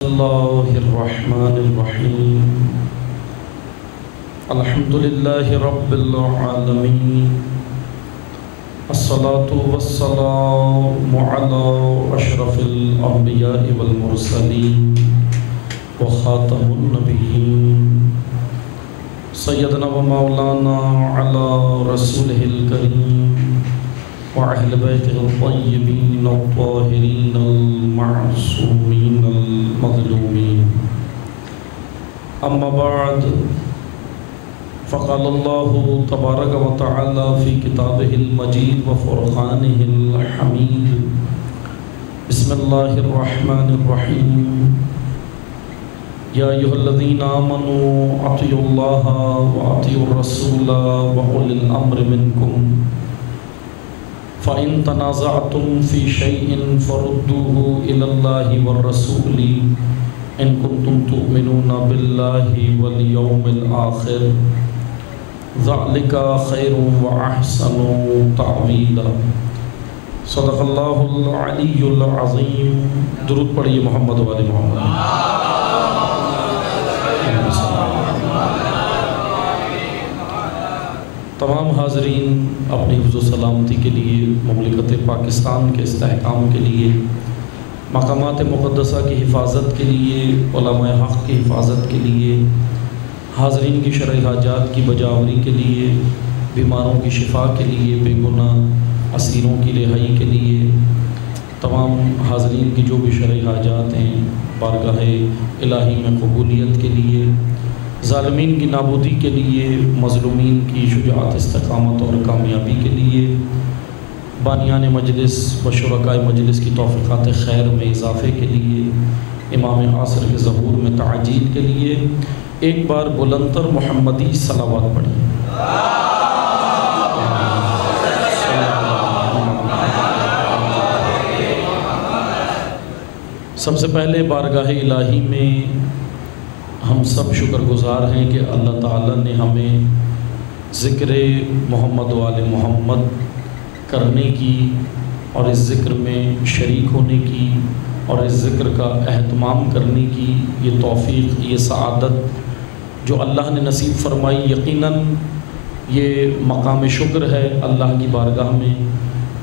اللہ الرحمن الرحیم الحمدللہ رب العالمین الصلاة والسلام علی اشرف الانبیاء والمرسلین وخاتم النبیین سیدنا و مولانا علی رسولہ الکریم وأهل بيته الطيبين الطاهرين المعصومين المظلومين أما بعد فقال الله تبارك وتعالى في كتابه المجيد وفرقانه الحميد بسم الله الرحمن الرحيم يا أيها الذين آمنوا أطيعوا الله وأطيعوا الرسول وأولي الأمر منكم فَإِن تَنَازَعْتُمْ فِي شَيْءٍ فَرُدُّوهُ إِلَى اللَّهِ وَالرَّسُولِ إِن كُنتُمْ تُؤْمِنُونَ بِاللَّهِ وَالْيَوْمِ الْآخِرِ ذَلِكَ خَيْرٌ وَأَحْسَنُ تَأْوِيلًا صدق اللہ العلی العظیم۔ درود پڑھیے محمد و آل محمد۔ تمام حاضرین اپنی حفظ و سلامتی کے لیے، مملکت پاکستان کے استحکام کے لیے، مقامات مقدسہ کی حفاظت کے لیے، علماء حق کی حفاظت کے لیے، حاضرین کی شرعی حاجات کی بجاوری کے لیے، بیماروں کی شفا کے لیے، بے گناہ اسیروں کی رہائی کے لیے، تمام حاضرین کی جو بھی شرعی حاجات ہیں بارگاہ الہی میں قبولیت کے لیے، ظالمین کی نابودی کے لیے، مظلومین کی شجاعت، استقامت اور کامیابی کے لیے، بانیان مجلس و شرکائے مجلس کی توفیقات خیر میں اضافے کے لیے، امام عصر کے ظہور میں تعجیل کے لیے ایک بار بلندتر محمدی صلوات پڑھیں۔ سب سے پہلے بارگاہ الہی میں ہم سب شکر گزار ہیں کہ اللہ تعالیٰ نے ہمیں ذکر محمد و آل محمد کرنے کی اور اس ذکر میں شریک ہونے کی اور اس ذکر کا اہتمام کرنے کی یہ توفیق، یہ سعادت جو اللہ نے نصیب فرمائی، یقیناً یہ مقام شکر ہے اللہ کی بارگاہ میں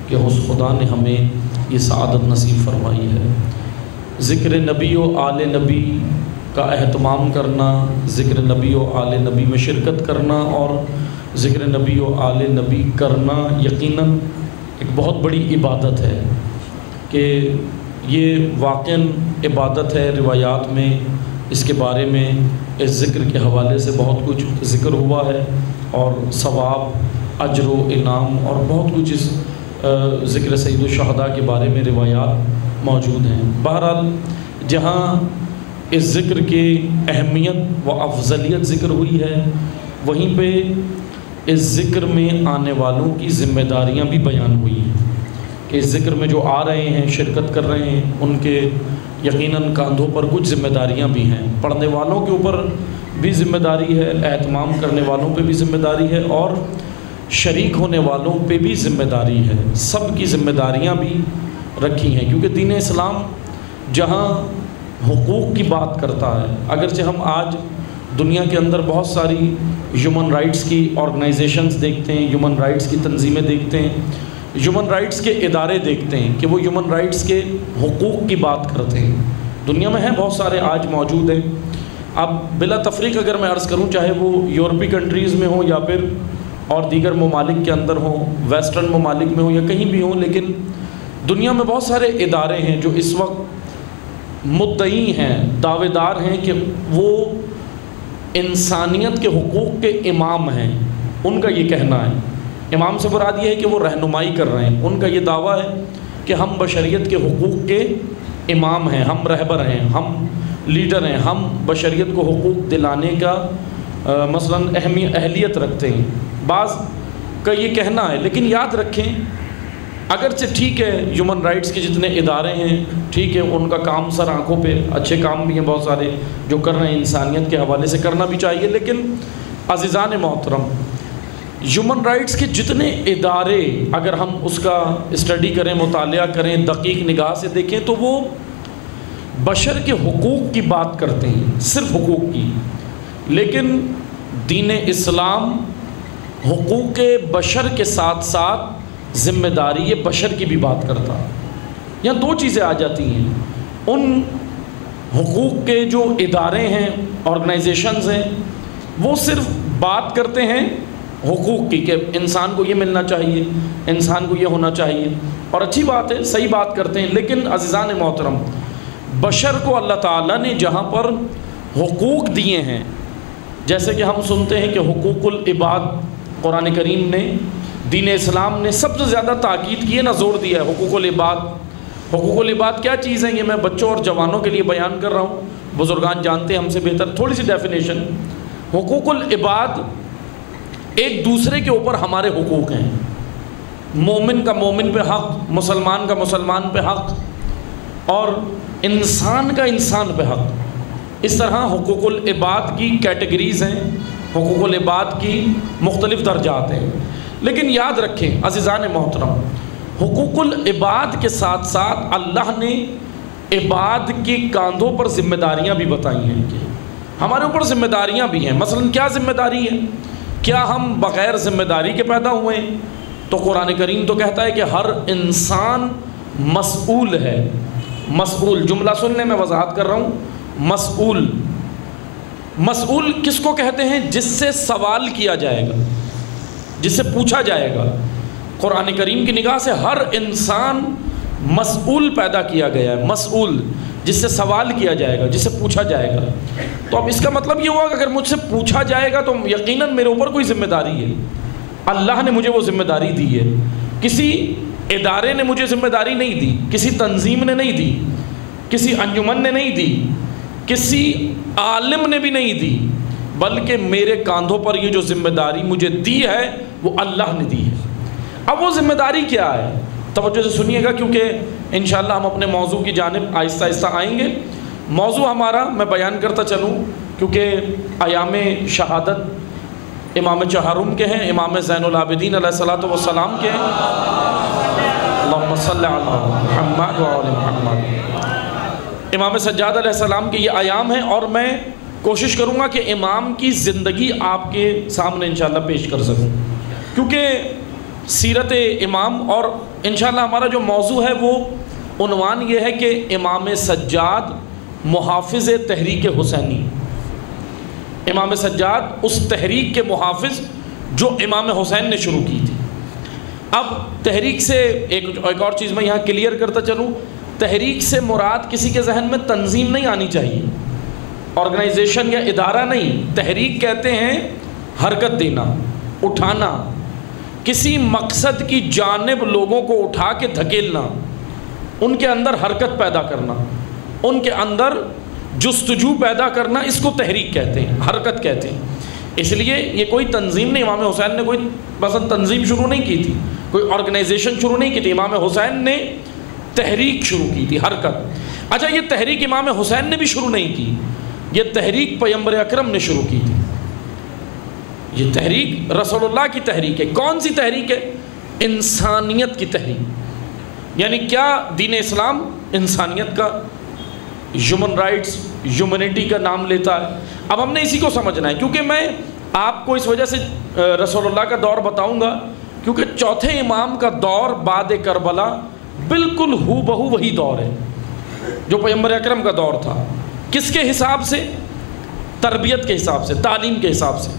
کہ اس خدا نے ہمیں یہ سعادت نصیب فرمائی ہے۔ ذکر نبی و آل نبی کا اہتمام کرنا، ذکر نبی و آل نبی میں شرکت کرنا اور ذکر نبی و آل نبی کرنا یقیناً ایک بہت بڑی عبادت ہے کہ یہ واقعاً عبادت ہے۔ روایات میں اس کے بارے میں اس ذکر کے حوالے سے بہت کچھ ذکر ہوا ہے اور ثواب، اجر و انعام اور بہت کچھ اس ذکر سید الشہداء کے بارے میں روایات موجود ہیں۔ بہرحال جہاں اس ذکر کی اہمیت و افضلیت ذکر ہوئی ہے، وہیں پہ اس ذکر میں آنے والوں کی ذمہ داریاں بھی بیان ہوئی ہیں کہ اس ذکر میں جو آ رہے ہیں، شرکت کر رہے ہیں، ان کے یقیناً کاندھوں پر کچھ ذمہ داریاں بھی ہیں۔ پڑھنے والوں کے اوپر بھی ذمہ داری ہے، اہتمام کرنے والوں پہ بھی ذمہ داری ہے اور شریک ہونے والوں پہ بھی ذمہ داری ہے۔ سب کی ذمہ داریاں بھی رکھی ہیں کیونکہ دین اسلام جہاں حقوق کی بات کرتا ہے، اگرچہ ہم آج دنیا کے اندر بہت ساری ہیومن رائٹس کی آرگنائزیشنز دیکھتے ہیں، ہیومن رائٹس کی تنظیمیں دیکھتے ہیں، ہیومن رائٹس کے ادارے دیکھتے ہیں کہ وہ ہیومن رائٹس کے حقوق کی بات کرتے ہیں۔ دنیا میں ہیں بہت سارے آج موجود ہیں۔ اب بلا تفریق اگر میں عرض کروں، چاہے وہ یورپی کنٹریز میں ہوں یا پھر اور دیگر ممالک کے اندر ہوں، ویسٹرن ممالک میں ہوں یا کہیں بھی ہوں، لیکن دنیا میں بہت سارے ادارے ہیں جو اس وقت مدعی ہیں، دعوے دار ہیں کہ وہ انسانیت کے حقوق کے امام ہیں۔ ان کا یہ کہنا ہے، امام سے مراد یہ ہے کہ وہ رہنمائی کر رہے ہیں۔ ان کا یہ دعویٰ ہے کہ ہم بشریت کے حقوق کے امام ہیں، ہم رہبر ہیں، ہم لیڈر ہیں، ہم بشریت کو حقوق دلانے کا مثلاً اہلیت رکھتے ہیں۔ بعض کا یہ کہنا ہے، لیکن یاد رکھیں اگرچہ ٹھیک ہے ہیومن رائٹس کے جتنے ادارے ہیں ٹھیک ہے، ان کا کام سر آنکھوں پہ، اچھے کام بھی ہیں بہت سارے جو کر رہے ہیں، انسانیت کے حوالے سے کرنا بھی چاہیے، لیکن عزیزان محترم ہیومن رائٹس کے جتنے ادارے اگر ہم اس کا اسٹڈی کریں، مطالعہ کریں، دقیق نگاہ سے دیکھیں تو وہ بشر کے حقوق کی بات کرتے ہیں، صرف حقوق کی، لیکن دین اسلام حقوق بشر کے ساتھ ساتھ ذمہ داری بشر کی بھی بات کرتا ہے۔ یہاں دو چیزیں آ جاتی ہیں، ان حقوق کے جو ادارے ہیں، آرگنائزیشنز ہیں، وہ صرف بات کرتے ہیں حقوق کی کہ انسان کو یہ ملنا چاہیے، انسان کو یہ ہونا چاہیے، اور اچھی بات ہے، صحیح بات کرتے ہیں، لیکن عزیزان محترم، بشر کو اللہ تعالیٰ نے جہاں پر حقوق دیے ہیں، جیسے کہ ہم سنتے ہیں کہ حقوق العباد قرآن کریم نے، دین اسلام نے سب سے زیادہ تاکید کی ہے، نہ زور دیا ہے حقوق العباد۔ حقوق العباد کیا چیز ہیں؟ یہ میں بچوں اور جوانوں کے لیے بیان کر رہا ہوں، بزرگان جانتے ہیں ہم سے بہتر۔ تھوڑی سی ڈیفینیشن، حقوق العباد ایک دوسرے کے اوپر ہمارے حقوق ہیں، مومن کا مومن پہ حق، مسلمان کا مسلمان پہ حق، اور انسان کا انسان پہ حق۔ اس طرح حقوق العباد کی کیٹیگریز ہیں، حقوق العباد کی مختلف درجات ہیں، لیکن یاد رکھیں عزیزان محترم، حقوق العباد کے ساتھ ساتھ اللہ نے عباد کے کاندھوں پر ذمہ داریاں بھی بتائی ہیں کہ ہمارے اوپر ذمہ داریاں بھی ہیں۔ مثلا کیا ذمہ داری ہے؟ کیا ہم بغیر ذمہ داری کے پیدا ہوئے ہیں؟ تو قرآن کریم تو کہتا ہے کہ ہر انسان مسئول ہے۔ مسئول، جملہ سن لیں، میں وضاحت کر رہا ہوں۔ مسئول، مسئول کس کو کہتے ہیں؟ جس سے سوال کیا جائے گا، جس سے پوچھا جائے گا۔ قرآن کریم کی نگاہ سے ہر انسان مسئول پیدا کیا گیا ہے، مسئول، جس سے سوال کیا جائے گا، جس سے پوچھا جائے گا۔ تو اب اس کا مطلب یہ ہوا کہ اگر مجھ سے پوچھا جائے گا تو یقیناً میرے اوپر کوئی ذمہ داری ہے، اللہ نے مجھے وہ ذمہ داری دی ہے۔ کسی ادارے نے مجھے ذمہ داری نہیں دی، کسی تنظیم نے نہیں دی، کسی انجمن نے نہیں دی، کسی عالم نے بھی نہیں دی، بلکہ میرے کاندھوں پر یہ جو ذمہ داری مجھے دی ہے وہ اللہ نے دی ہے۔ اب وہ ذمہ داری کیا ہے؟ توجہ سے سنیے گا، کیونکہ انشاءاللہ ہم اپنے موضوع کی جانب آہستہ آہستہ آئیں گے۔ موضوع ہمارا میں بیان کرتا چلوں، کیونکہ ایام شہادت امام چہارم کے ہیں، امام زین العابدین علیہ الصلوۃ والسلام کے ہیں، اللہم صلی علی محمد وعلی محمد، امام سجاد علیہ السلام کے یہ ایام ہیں، اور میں کوشش کروں گا کہ امام کی زندگی آپ کے سامنے انشاءاللہ پیش کر سکوں، کیونکہ سیرت امام، اور انشاءاللہ ہمارا جو موضوع ہے وہ عنوان یہ ہے کہ امام سجاد محافظ تحریک حسینی۔ امام سجاد اس تحریک کے محافظ جو امام حسین نے شروع کی تھی۔ اب تحریک سے ایک اور چیز میں یہاں کلیئر کرتا چلوں، تحریک سے مراد کسی کے ذہن میں تنظیم نہیں آنی چاہیے، آرگنائزیشن یا ادارہ نہیں۔ تحریک کہتے ہیں حرکت دینا، اٹھانا، کسی مقصد کی جانب لوگوں کو اٹھا کے دھکیلنا، ان کے اندر حرکت پیدا کرنا، ان کے اندر جستجو پیدا کرنا، اس کو تحریک کہتے ہیں، حرکت کہتے ہیں۔ اس لیے یہ کوئی تنظیم نہیں، امام حسین نے کوئی مثلا تنظیم شروع نہیں کی تھی، کوئی آرگنائزیشن شروع نہیں کی تھی، امام حسین نے تحریک شروع کی تھی، حرکت۔ اچھا، یہ تحریک امام حسین نے بھی شروع نہیں کی، یہ تحریک پیغمبر اکرم نے شروع کی تھی۔ یہ تحریک رسول اللہ کی تحریک ہے۔ کون سی تحریک ہے؟ انسانیت کی تحریک۔ یعنی کیا دین اسلام انسانیت کا، ہیومن رائٹس، ہیومنٹی کا نام لیتا ہے۔ اب ہم نے اسی کو سمجھنا ہے، کیونکہ میں آپ کو اس وجہ سے رسول اللہ کا دور بتاؤں گا، کیونکہ چوتھے امام کا دور بعد کربلا بالکل ہو بہو وہی دور ہے جو پیغمبر اکرم کا دور تھا۔ کس کے حساب سے؟ تربیت کے حساب سے، تعلیم کے حساب سے۔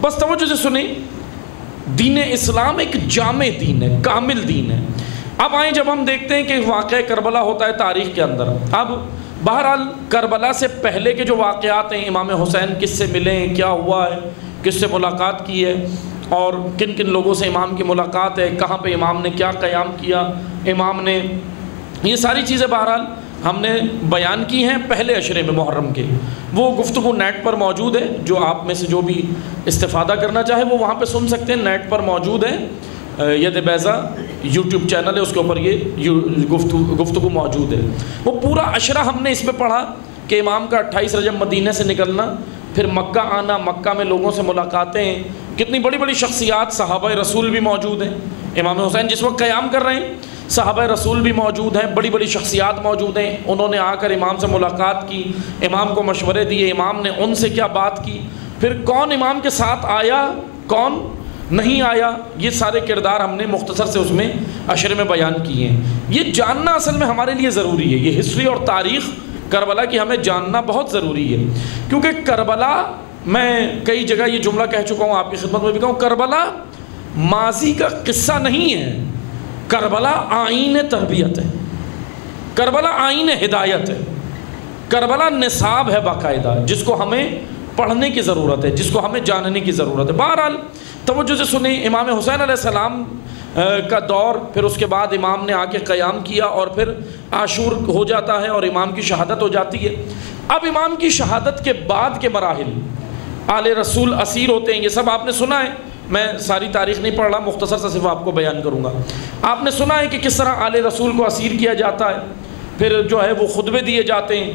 بس توجہ سے سنیں، دین اسلام ایک جامع دین ہے، کامل دین ہے۔ اب آئیں، جب ہم دیکھتے ہیں کہ واقعہ کربلا ہوتا ہے تاریخ کے اندر، اب بہرحال کربلا سے پہلے کے جو واقعات ہیں، امام حسین کس سے ملے ہیں، کیا ہوا ہے، کس سے ملاقات کی ہے، اور کن کن لوگوں سے امام کی ملاقات ہے، کہاں پہ امام نے کیا قیام کیا، امام نے، یہ ساری چیزیں بہرحال ہم نے بیان کی ہیں پہلے عشرے میں محرم کے۔ وہ گفتگو نیٹ پر موجود ہے، جو آپ میں سے جو بھی استفادہ کرنا چاہے وہ وہاں پہ سن سکتے ہیں، نیٹ پر موجود ہے۔ ید بیضا یوٹیوب چینل ہے، اس کے اوپر یہ گفتگو موجود ہے۔ وہ پورا عشرہ ہم نے اس میں پڑھا کہ امام کا 28 رجب مدینہ سے نکلنا، پھر مکہ آنا، مکہ میں لوگوں سے ملاقاتیں، کتنی بڑی بڑی شخصیات، صحابہ رسول بھی موجود ہیں۔ امام حسین جس وقت قیام کر رہے ہیں، صحابہ رسول بھی موجود ہیں، بڑی بڑی شخصیات موجود ہیں، انہوں نے آ کر امام سے ملاقات کی، امام کو مشورے دیے، امام نے ان سے کیا بات کی، پھر کون امام کے ساتھ آیا کون نہیں آیا، یہ سارے کردار ہم نے مختصر سے اس میں عشرے میں بیان کیے ہیں۔ یہ جاننا اصل میں ہمارے لیے ضروری ہے، یہ ہسٹری اور تاریخ کربلا کی ہمیں جاننا بہت ضروری ہے، کیونکہ کربلا، میں کئی جگہ یہ جملہ کہہ چکا ہوں، آپ کی خدمت میں بھی کہوں، کربلا ماضی کا قصہ نہیں ہے، کربلا آئین تربیت ہے، کربلا آئین ہدایت ہے، کربلا نصاب ہے باقاعدہ، جس کو ہمیں پڑھنے کی ضرورت ہے، جس کو ہمیں جاننے کی ضرورت ہے۔ بہرحال توجہ سے سنیں، امام حسین علیہ السلام کا دور، پھر اس کے بعد امام نے آ کے قیام کیا، اور پھر عاشور ہو جاتا ہے اور امام کی شہادت ہو جاتی ہے۔ اب امام کی شہادت کے بعد کے مراحل، آل رسول اسیر ہوتے ہیں، یہ سب آپ نے سنا ہے، میں ساری تاریخ نہیں پڑھ رہا، مختصر سے صرف آپ کو بیان کروں گا۔ آپ نے سنا ہے کہ کس طرح آل رسول کو اسیر کیا جاتا ہے، پھر جو ہے وہ خطبے دیے جاتے ہیں،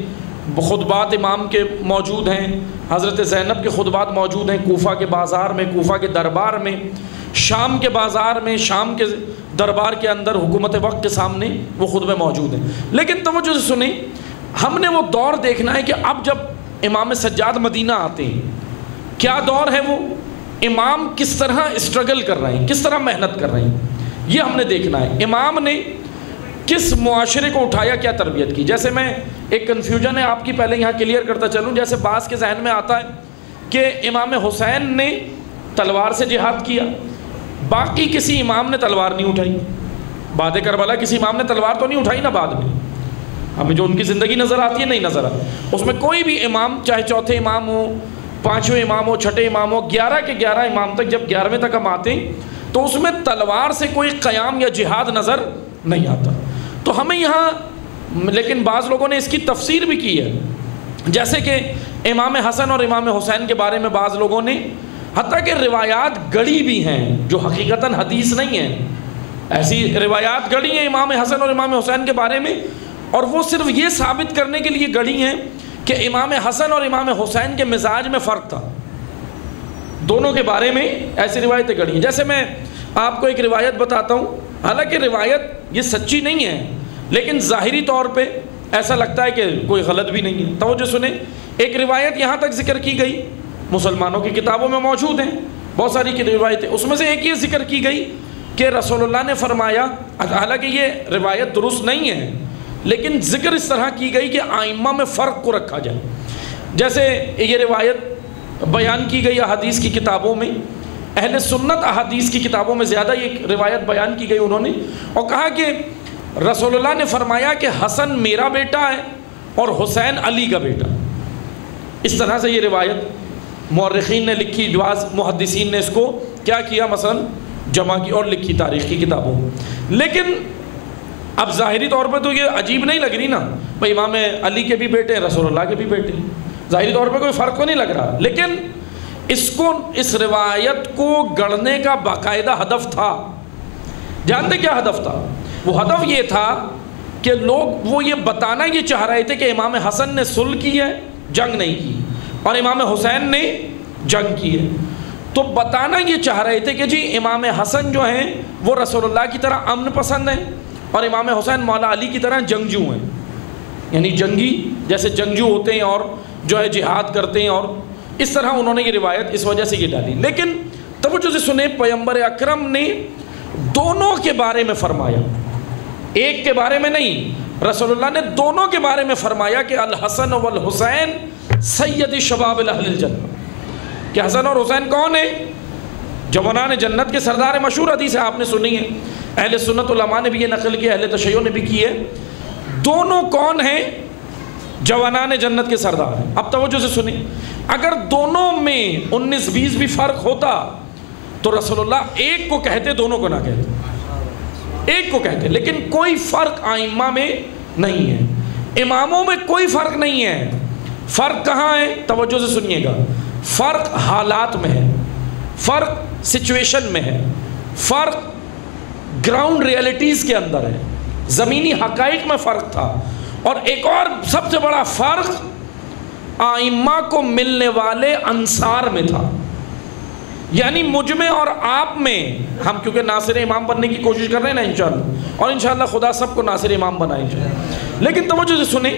خطبات امام کے موجود ہیں، حضرت زینب کے خطبات موجود ہیں، کوفہ کے بازار میں، کوفہ کے دربار میں، شام کے بازار میں، شام کے دربار کے اندر حکومت وقت کے سامنے وہ خطبے موجود ہیں۔ لیکن توجہ سے سنیں، ہم نے وہ دور دیکھنا ہے کہ اب جب امام سجاد مدینہ آتے ہیں، کیا دور ہے وہ، امام کس طرح اسٹرگل کر رہے ہیں، کس طرح محنت کر رہے ہیں، یہ ہم نے دیکھنا ہے۔ امام نے کس معاشرے کو اٹھایا، کیا تربیت کی۔ جیسے میں ایک کنفیوژن ہے آپ کی پہلے یہاں کلیئر کرتا چلوں، جیسے بعض کے ذہن میں آتا ہے کہ امام حسین نے تلوار سے جہاد کیا، باقی کسی امام نے تلوار نہیں اٹھائی، بعد کربلا کسی امام نے تلوار تو نہیں اٹھائی نا، بعد میں ہمیں جو ان کی زندگی نظر آتی ہے نہیں نظر آتی، اس میں کوئی بھی امام، چاہے چوتھے امام ہو، پانچویں امام ہو، چھٹے امام ہو، 11 کے 11 امام تک، جب 11ویں تک ہم آتے ہیں تو اس میں تلوار سے کوئی قیام یا جہاد نظر نہیں آتا۔ تو ہمیں یہاں، لیکن بعض لوگوں نے اس کی تفسیر بھی کی ہے، جیسے کہ امام حسن اور امام حسین کے بارے میں بعض لوگوں نے حتیٰ کہ روایات گڑی بھی ہیں جو حقیقتاً حدیث نہیں ہیں، ایسی روایات گڑی ہیں امام حسن اور امام حسین کے بارے میں، اور وہ صرف یہ ثابت کرنے کے لیے گڑی ہیں کہ امام حسن اور امام حسین کے مزاج میں فرق تھا، دونوں کے بارے میں ایسی روایتیں گڑی ہیں۔ جیسے میں آپ کو ایک روایت بتاتا ہوں، حالانکہ روایت یہ سچی نہیں ہے، لیکن ظاہری طور پہ ایسا لگتا ہے کہ کوئی غلط بھی نہیں ہے۔ توجہ سنیں، ایک روایت یہاں تک ذکر کی گئی، مسلمانوں کی کتابوں میں موجود ہیں بہت ساری کی روایتیں، اس میں سے ایک یہ ذکر کی گئی کہ رسول اللہ نے فرمایا، حالانکہ یہ روایت درست نہیں ہے، لیکن ذکر اس طرح کی گئی کہ آئمہ میں فرق کو رکھا جائے۔ جیسے یہ روایت بیان کی گئی احادیث کی کتابوں میں، اہل سنت احادیث کی کتابوں میں زیادہ یہ روایت بیان کی گئی انہوں نے، اور کہا کہ رسول اللہ نے فرمایا کہ حسن میرا بیٹا ہے اور حسین علی کا بیٹا۔ اس طرح سے یہ روایت مورخین نے لکھی، بعض محدثین نے اس کو کیا کیا، مثلا جمع کی اور لکھی تاریخ کی کتابوں میں۔ لیکن اب ظاہری طور پہ تو یہ عجیب نہیں لگ رہی نا، بھائی امام علی کے بھی بیٹے ہیں، رسول اللہ کے بھی بیٹے ہیں، ظاہری طور پہ کوئی فرق تو نہیں لگ رہا، لیکن اس روایت کو گڑھنے کا باقاعدہ ہدف تھا۔ جانتے کیا ہدف تھا؟ وہ ہدف یہ تھا کہ لوگ وہ یہ بتانا یہ چاہ رہے تھے کہ امام حسن نے صلح کی ہے، جنگ نہیں کی، اور امام حسین نے جنگ کی ہے، تو بتانا یہ چاہ رہے تھے کہ جی امام حسن جو ہیں وہ رسول اللہ کی طرح امن پسند ہیں، اور امام حسین مولا علی کی طرح جنگجو ہیں، یعنی جنگی جیسے جنگجو ہوتے ہیں اور جو ہے جہاد کرتے ہیں، اور اس طرح انہوں نے یہ روایت اس وجہ سے یہ ڈالی۔ لیکن توجہ سے سنیں، پیغمبر اکرم نے دونوں کے بارے میں فرمایا، ایک کے بارے میں نہیں، رسول اللہ نے دونوں کے بارے میں فرمایا کہ الحسن والحسین سید شباب اہل الجنہ، کہ حسن اور حسین کون ہیں؟ جوانان جنت کے سردار، مشہور حدیث ہے آپ نے سنی ہے، اہل سنت علماء نے بھی یہ نقل کی، اہل تشیع نے بھی کی ہے۔ دونوں کون ہیں؟ جوانان جنت کے سردار ہیں۔ اب توجہ سے سنیں، اگر دونوں میں 19-20 بھی فرق ہوتا تو رسول اللہ ایک کو کہتے، دونوں کو نہ کہتے، ایک کو کہتے، لیکن کوئی فرق آئمہ میں نہیں ہے، اماموں میں کوئی فرق نہیں ہے۔ فرق کہاں ہے؟ توجہ سے سنیے گا، فرق حالات میں ہے، فرق سچویشن میں ہے، فرق گراؤنڈ ریئلٹیز کے اندر ہے، زمینی حقائق میں فرق تھا، اور ایک اور سب سے بڑا فرق آئمہ کو ملنے والے انصار میں تھا۔ یعنی مجھ میں اور آپ میں، ہم کیونکہ ناصر امام بننے کی کوشش کر رہے ہیں نا انشاءاللہ، اور انشاءاللہ خدا سب کو ناصر امام بنائے انشاءاللہ۔ لیکن توجہ سے سنیں،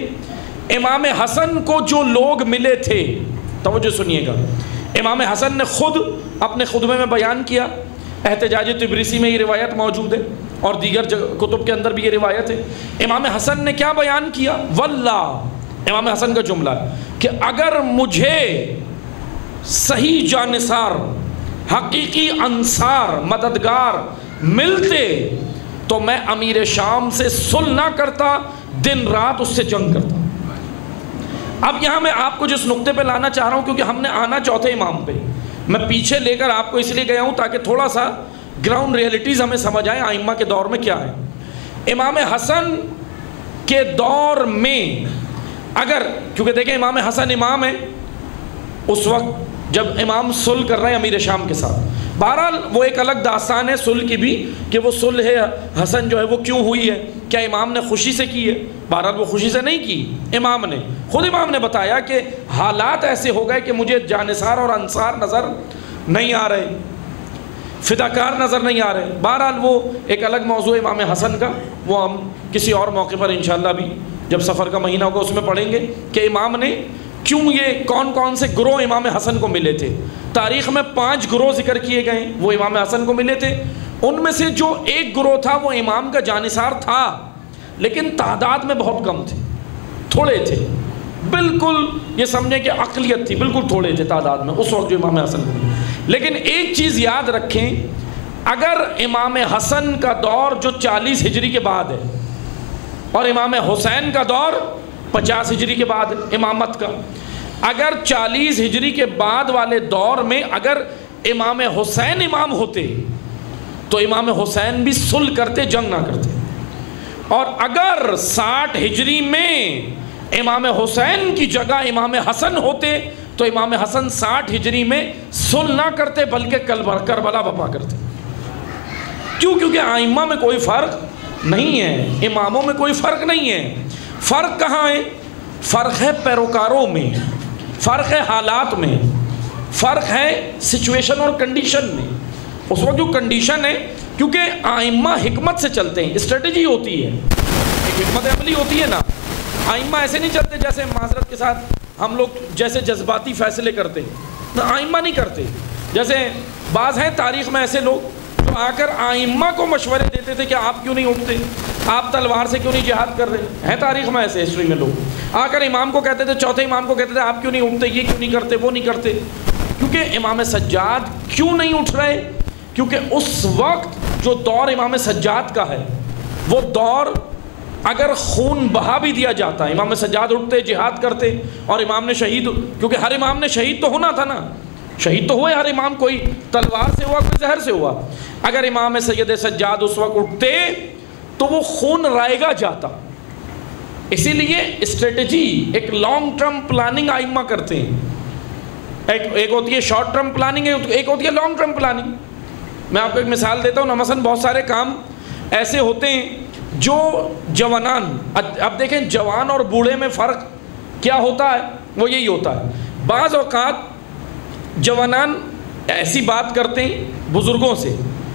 امام حسن کو جو لوگ ملے تھے، توجہ سنیے گا، امام حسن نے خود اپنے خطبے میں بیان کیا، احتجاج طبرسی میں یہ روایت موجود ہے اور دیگر کتب کے اندر بھی یہ روایت ہے۔ امام حسن نے کیا بیان کیا؟ واللہ، امام حسن کا جملہ ہے کہ اگر مجھے صحیح جانثار، حقیقی انصار، مددگار ملتے تو میں امیر شام سے صلح نہ کرتا، دن رات اس سے جنگ کرتا۔ اب یہاں میں آپ کو جس نقطے پہ لانا چاہ رہا ہوں، کیونکہ ہم نے آنا چوتھے امام پہ، میں پیچھے لے کر آپ کو اس لیے گیا ہوں تاکہ تھوڑا سا گراؤنڈ ریئلٹیز ہمیں سمجھ آئیں آئمہ کے دور میں کیا ہے۔ امام حسن کے دور میں اگر، کیونکہ دیکھیں امام حسن امام ہے اس وقت جب امام صلح کر رہے ہیں امیر شام کے ساتھ، بہرحال وہ ایک الگ داستان ہے صلح کی بھی، کہ وہ صلح حسن جو ہے وہ کیوں ہوئی ہے، کیا امام نے خوشی سے کی ہے؟ بہرحال وہ خوشی سے نہیں کی، امام نے بتایا کہ حالات ایسے ہو گئے کہ مجھے جانثار اور انصار نظر نہیں آ رہے، فداکار نظر نہیں آ رہے۔ بہرحال وہ ایک الگ موضوع امام حسن کا، وہ ہم کسی اور موقع پر انشاءاللہ بھی جب سفر کا مہینہ ہوگا اس میں پڑھیں گے کہ امام نے کیوں، یہ کون کون سے گروہ امام حسن کو ملے تھے۔ تاریخ میں 5 گروہ ذکر کیے گئے، وہ امام حسن کو ملے تھے۔ ان میں سے جو ایک گروہ تھا وہ امام کا جانثار تھا، لیکن تعداد میں بہت کم تھے، تھوڑے تھے، بالکل یہ سمجھیں کہ اقلیت تھی، بالکل تھوڑے تھے تعداد میں اس وقت جو امام حسن کو۔ لیکن ایک چیز یاد رکھیں، اگر امام حسن کا دور جو 40 ہجری کے بعد ہے اور امام حسین کا دور 50 ہجری کے بعد امامت کا، اگر 40 ہجری کے بعد والے دور میں اگر امام حسین امام ہوتے تو امام حسین بھی صلح کرتے، جنگ نہ کرتے، اور اگر 60 ہجری میں امام حسین کی جگہ امام حسن ہوتے تو امام حسن 60 ہجری میں صلح نہ کرتے بلکہ کربلا بپا کرتے۔ کیوں؟ کیونکہ آئمہ میں کوئی فرق نہیں ہے، اماموں میں کوئی فرق نہیں ہے۔ فرق کہاں ہے؟ فرق ہے پیروکاروں میں، فرق ہے حالات میں، فرق ہے سچویشن اور کنڈیشن میں۔ اس وقت جو کنڈیشن ہے، کیونکہ آئمہ حکمت سے چلتے ہیں، اسٹریٹجی ہوتی ہے، ایک حکمت عملی ہوتی ہے نا۔ آئمہ ایسے نہیں چلتے جیسے معذرت کے ساتھ ہم لوگ جیسے جذباتی فیصلے کرتے ہیں، آئمہ نہیں کرتے۔ جیسے بعض ہیں تاریخ میں ایسے لوگ جو آ کر آئمہ کو مشورے دیتے تھے کہ آپ کیوں نہیں اٹھتے، آپ تلوار سے کیوں نہیں جہاد کر رہے ہیں تاریخ میں ایسے ہسٹری میں لوگ آ کر امام کو کہتے تھے، چوتھے امام کو کہتے تھے آپ کیوں نہیں اٹھتے، یہ کیوں نہیں کرتے، وہ نہیں کرتے۔ کیونکہ امام سجاد کیوں نہیں اٹھ رہے؟ کیونکہ اس وقت جو دور امام سجاد کا ہے وہ دور اگر خون بہا بھی دیا جاتا ہے، امام سجاد اٹھتے، جہاد کرتے، اور امام نے شہید، کیونکہ ہر امام نے شہید تو ہونا تھا نا، شہید تو ہوئے ہر امام، کوئی تلوار سے ہوا، کوئی زہر سے ہوا۔ اگر امام سید سجاد اس وقت اٹھتے تو وہ خون رائے گا جاتا۔ اسی لیے اسٹریٹجی، ایک لانگ ٹرم پلاننگ آئمہ کرتے ہیں، ایک ہوتی ہے شارٹ ٹرم پلاننگ، ایک ہوتی ہے لانگ ٹرم پلاننگ۔ میں آپ کو ایک مثال دیتا ہوں نا، مثلا بہت سارے کام ایسے ہوتے ہیں جو جوانان، اب دیکھیں جوان اور بوڑھے میں فرق کیا ہوتا ہے، وہ یہی ہوتا ہے، بعض اوقات جوانان ایسی بات کرتے ہیں بزرگوں سے،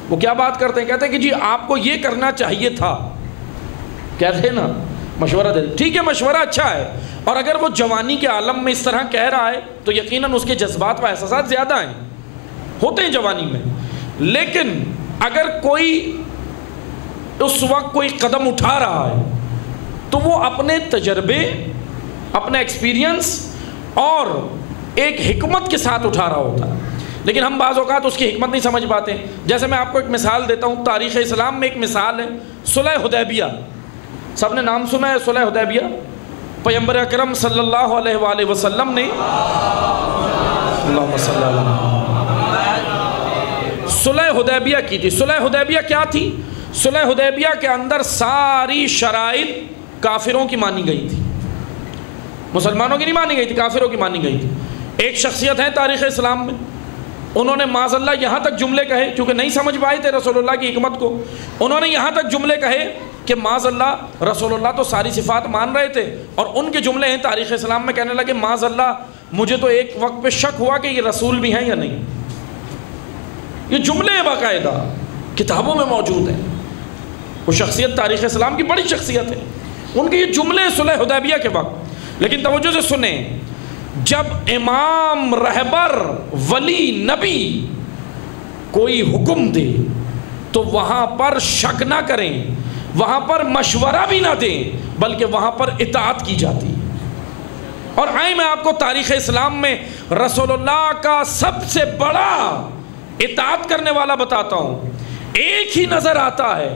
وہ کیا بات کرتے ہیں، کہتے ہیں کہ جی آپ کو یہ کرنا چاہیے تھا، کہتے ہیں نا مشورہ دے، ٹھیک ہے مشورہ اچھا ہے، اور اگر وہ جوانی کے عالم میں اس طرح کہہ رہا ہے تو یقیناً اس کے جذبات و احساسات زیادہ ہیں، ہوتے ہیں جوانی میں۔ لیکن اگر کوئی اس وقت کوئی قدم اٹھا رہا ہے تو وہ اپنے تجربے، اپنے ایکسپیرینس اور ایک حکمت کے ساتھ اٹھا رہا ہوتا ہے، لیکن ہم بعض اوقات اس کی حکمت نہیں سمجھ پاتے۔ جیسے میں آپ کو ایک مثال دیتا ہوں، تاریخ اسلام میں ایک مثال ہے صلح حدیبیہ، سب نے نام سنا ہے صلح حدیبیہ؟ پیغمبر اکرم صلی اللہ علیہ وآلہ وسلم نے اللہم صلی اللہ علیہ صلح حدیبیہ کی تھی۔ صلح حدیبیہ کیا تھی؟ صلح حدیبیہ کے اندر ساری شرائط کافروں کی مانی گئی تھی، مسلمانوں کی نہیں مانی گئی تھی، کافروں کی مانی گئی تھی۔ ایک شخصیت ہے تاریخ اسلام میں، انہوں نے معاذ اللہ یہاں تک جملے کہے، چونکہ نہیں سمجھ پائے تھے رسول اللہ کی حکمت کو، انہوں نے یہاں تک جملے کہے کہ معاذ اللہ رسول اللہ تو ساری صفات مان رہے تھے، اور ان کے جملے ہیں تاریخ اسلام میں، کہنے لگے معاذ اللہ مجھے تو ایک وقت پہ شک ہوا کہ یہ رسول بھی ہیں یا نہیں، یہ جملے باقاعدہ کتابوں میں موجود ہیں. وہ شخصیت تاریخ اسلام کی بڑی شخصیت ہے, ان کے یہ جملے صلح حدیبیہ کے وقت. لیکن توجہ سے سنیں, جب امام رہبر ولی نبی کوئی حکم دے تو وہاں پر شک نہ کریں, وہاں پر مشورہ بھی نہ دیں, بلکہ وہاں پر اطاعت کی جاتی. اور آئیں میں آپ کو تاریخ اسلام میں رسول اللہ کا سب سے بڑا اطاعت کرنے والا بتاتا ہوں. ایک ہی نظر آتا ہے,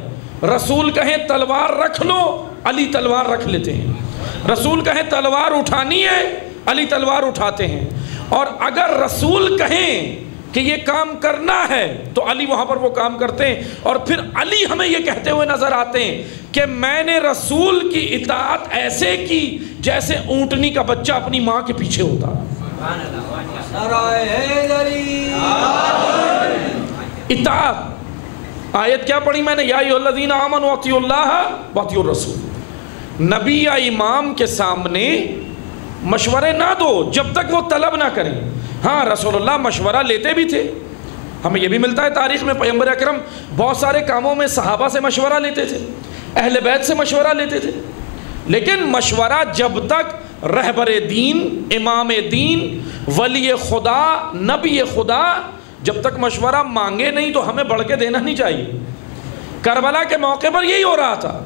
رسول کہیں تلوار رکھ لو, علی تلوار رکھ لیتے ہیں. رسول کہیں تلوار اٹھانی ہے, علی تلوار اٹھاتے ہیں. اور اگر رسول کہیں کہ یہ کام کرنا ہے تو علی وہاں پر وہ کام کرتے ہیں. اور پھر علی ہمیں یہ کہتے ہوئے نظر آتے ہیں کہ میں نے رسول کی اطاعت ایسے کی جیسے اونٹنی کا بچہ اپنی ماں کے پیچھے ہوتا. اطاعت. آیت کیا پڑھی میں نے؟ یا ایھا الذین آمنوا اطیعوا اللہ واطیعوا الرسول. نبی یا امام کے سامنے مشورے نہ دو جب تک وہ طلب نہ کریں. ہاں رسول اللہ مشورہ لیتے بھی تھے, ہمیں یہ بھی ملتا ہے تاریخ میں. پیغمبر اکرم بہت سارے کاموں میں صحابہ سے مشورہ لیتے تھے, اہل بیت سے مشورہ لیتے تھے. لیکن مشورہ جب تک رہبر دین, امام دین, ولی خدا, نبی خدا جب تک مشورہ مانگے نہیں تو ہمیں بڑھ کے دینا نہیں چاہیے. کربلا کے موقع پر یہی ہو رہا تھا.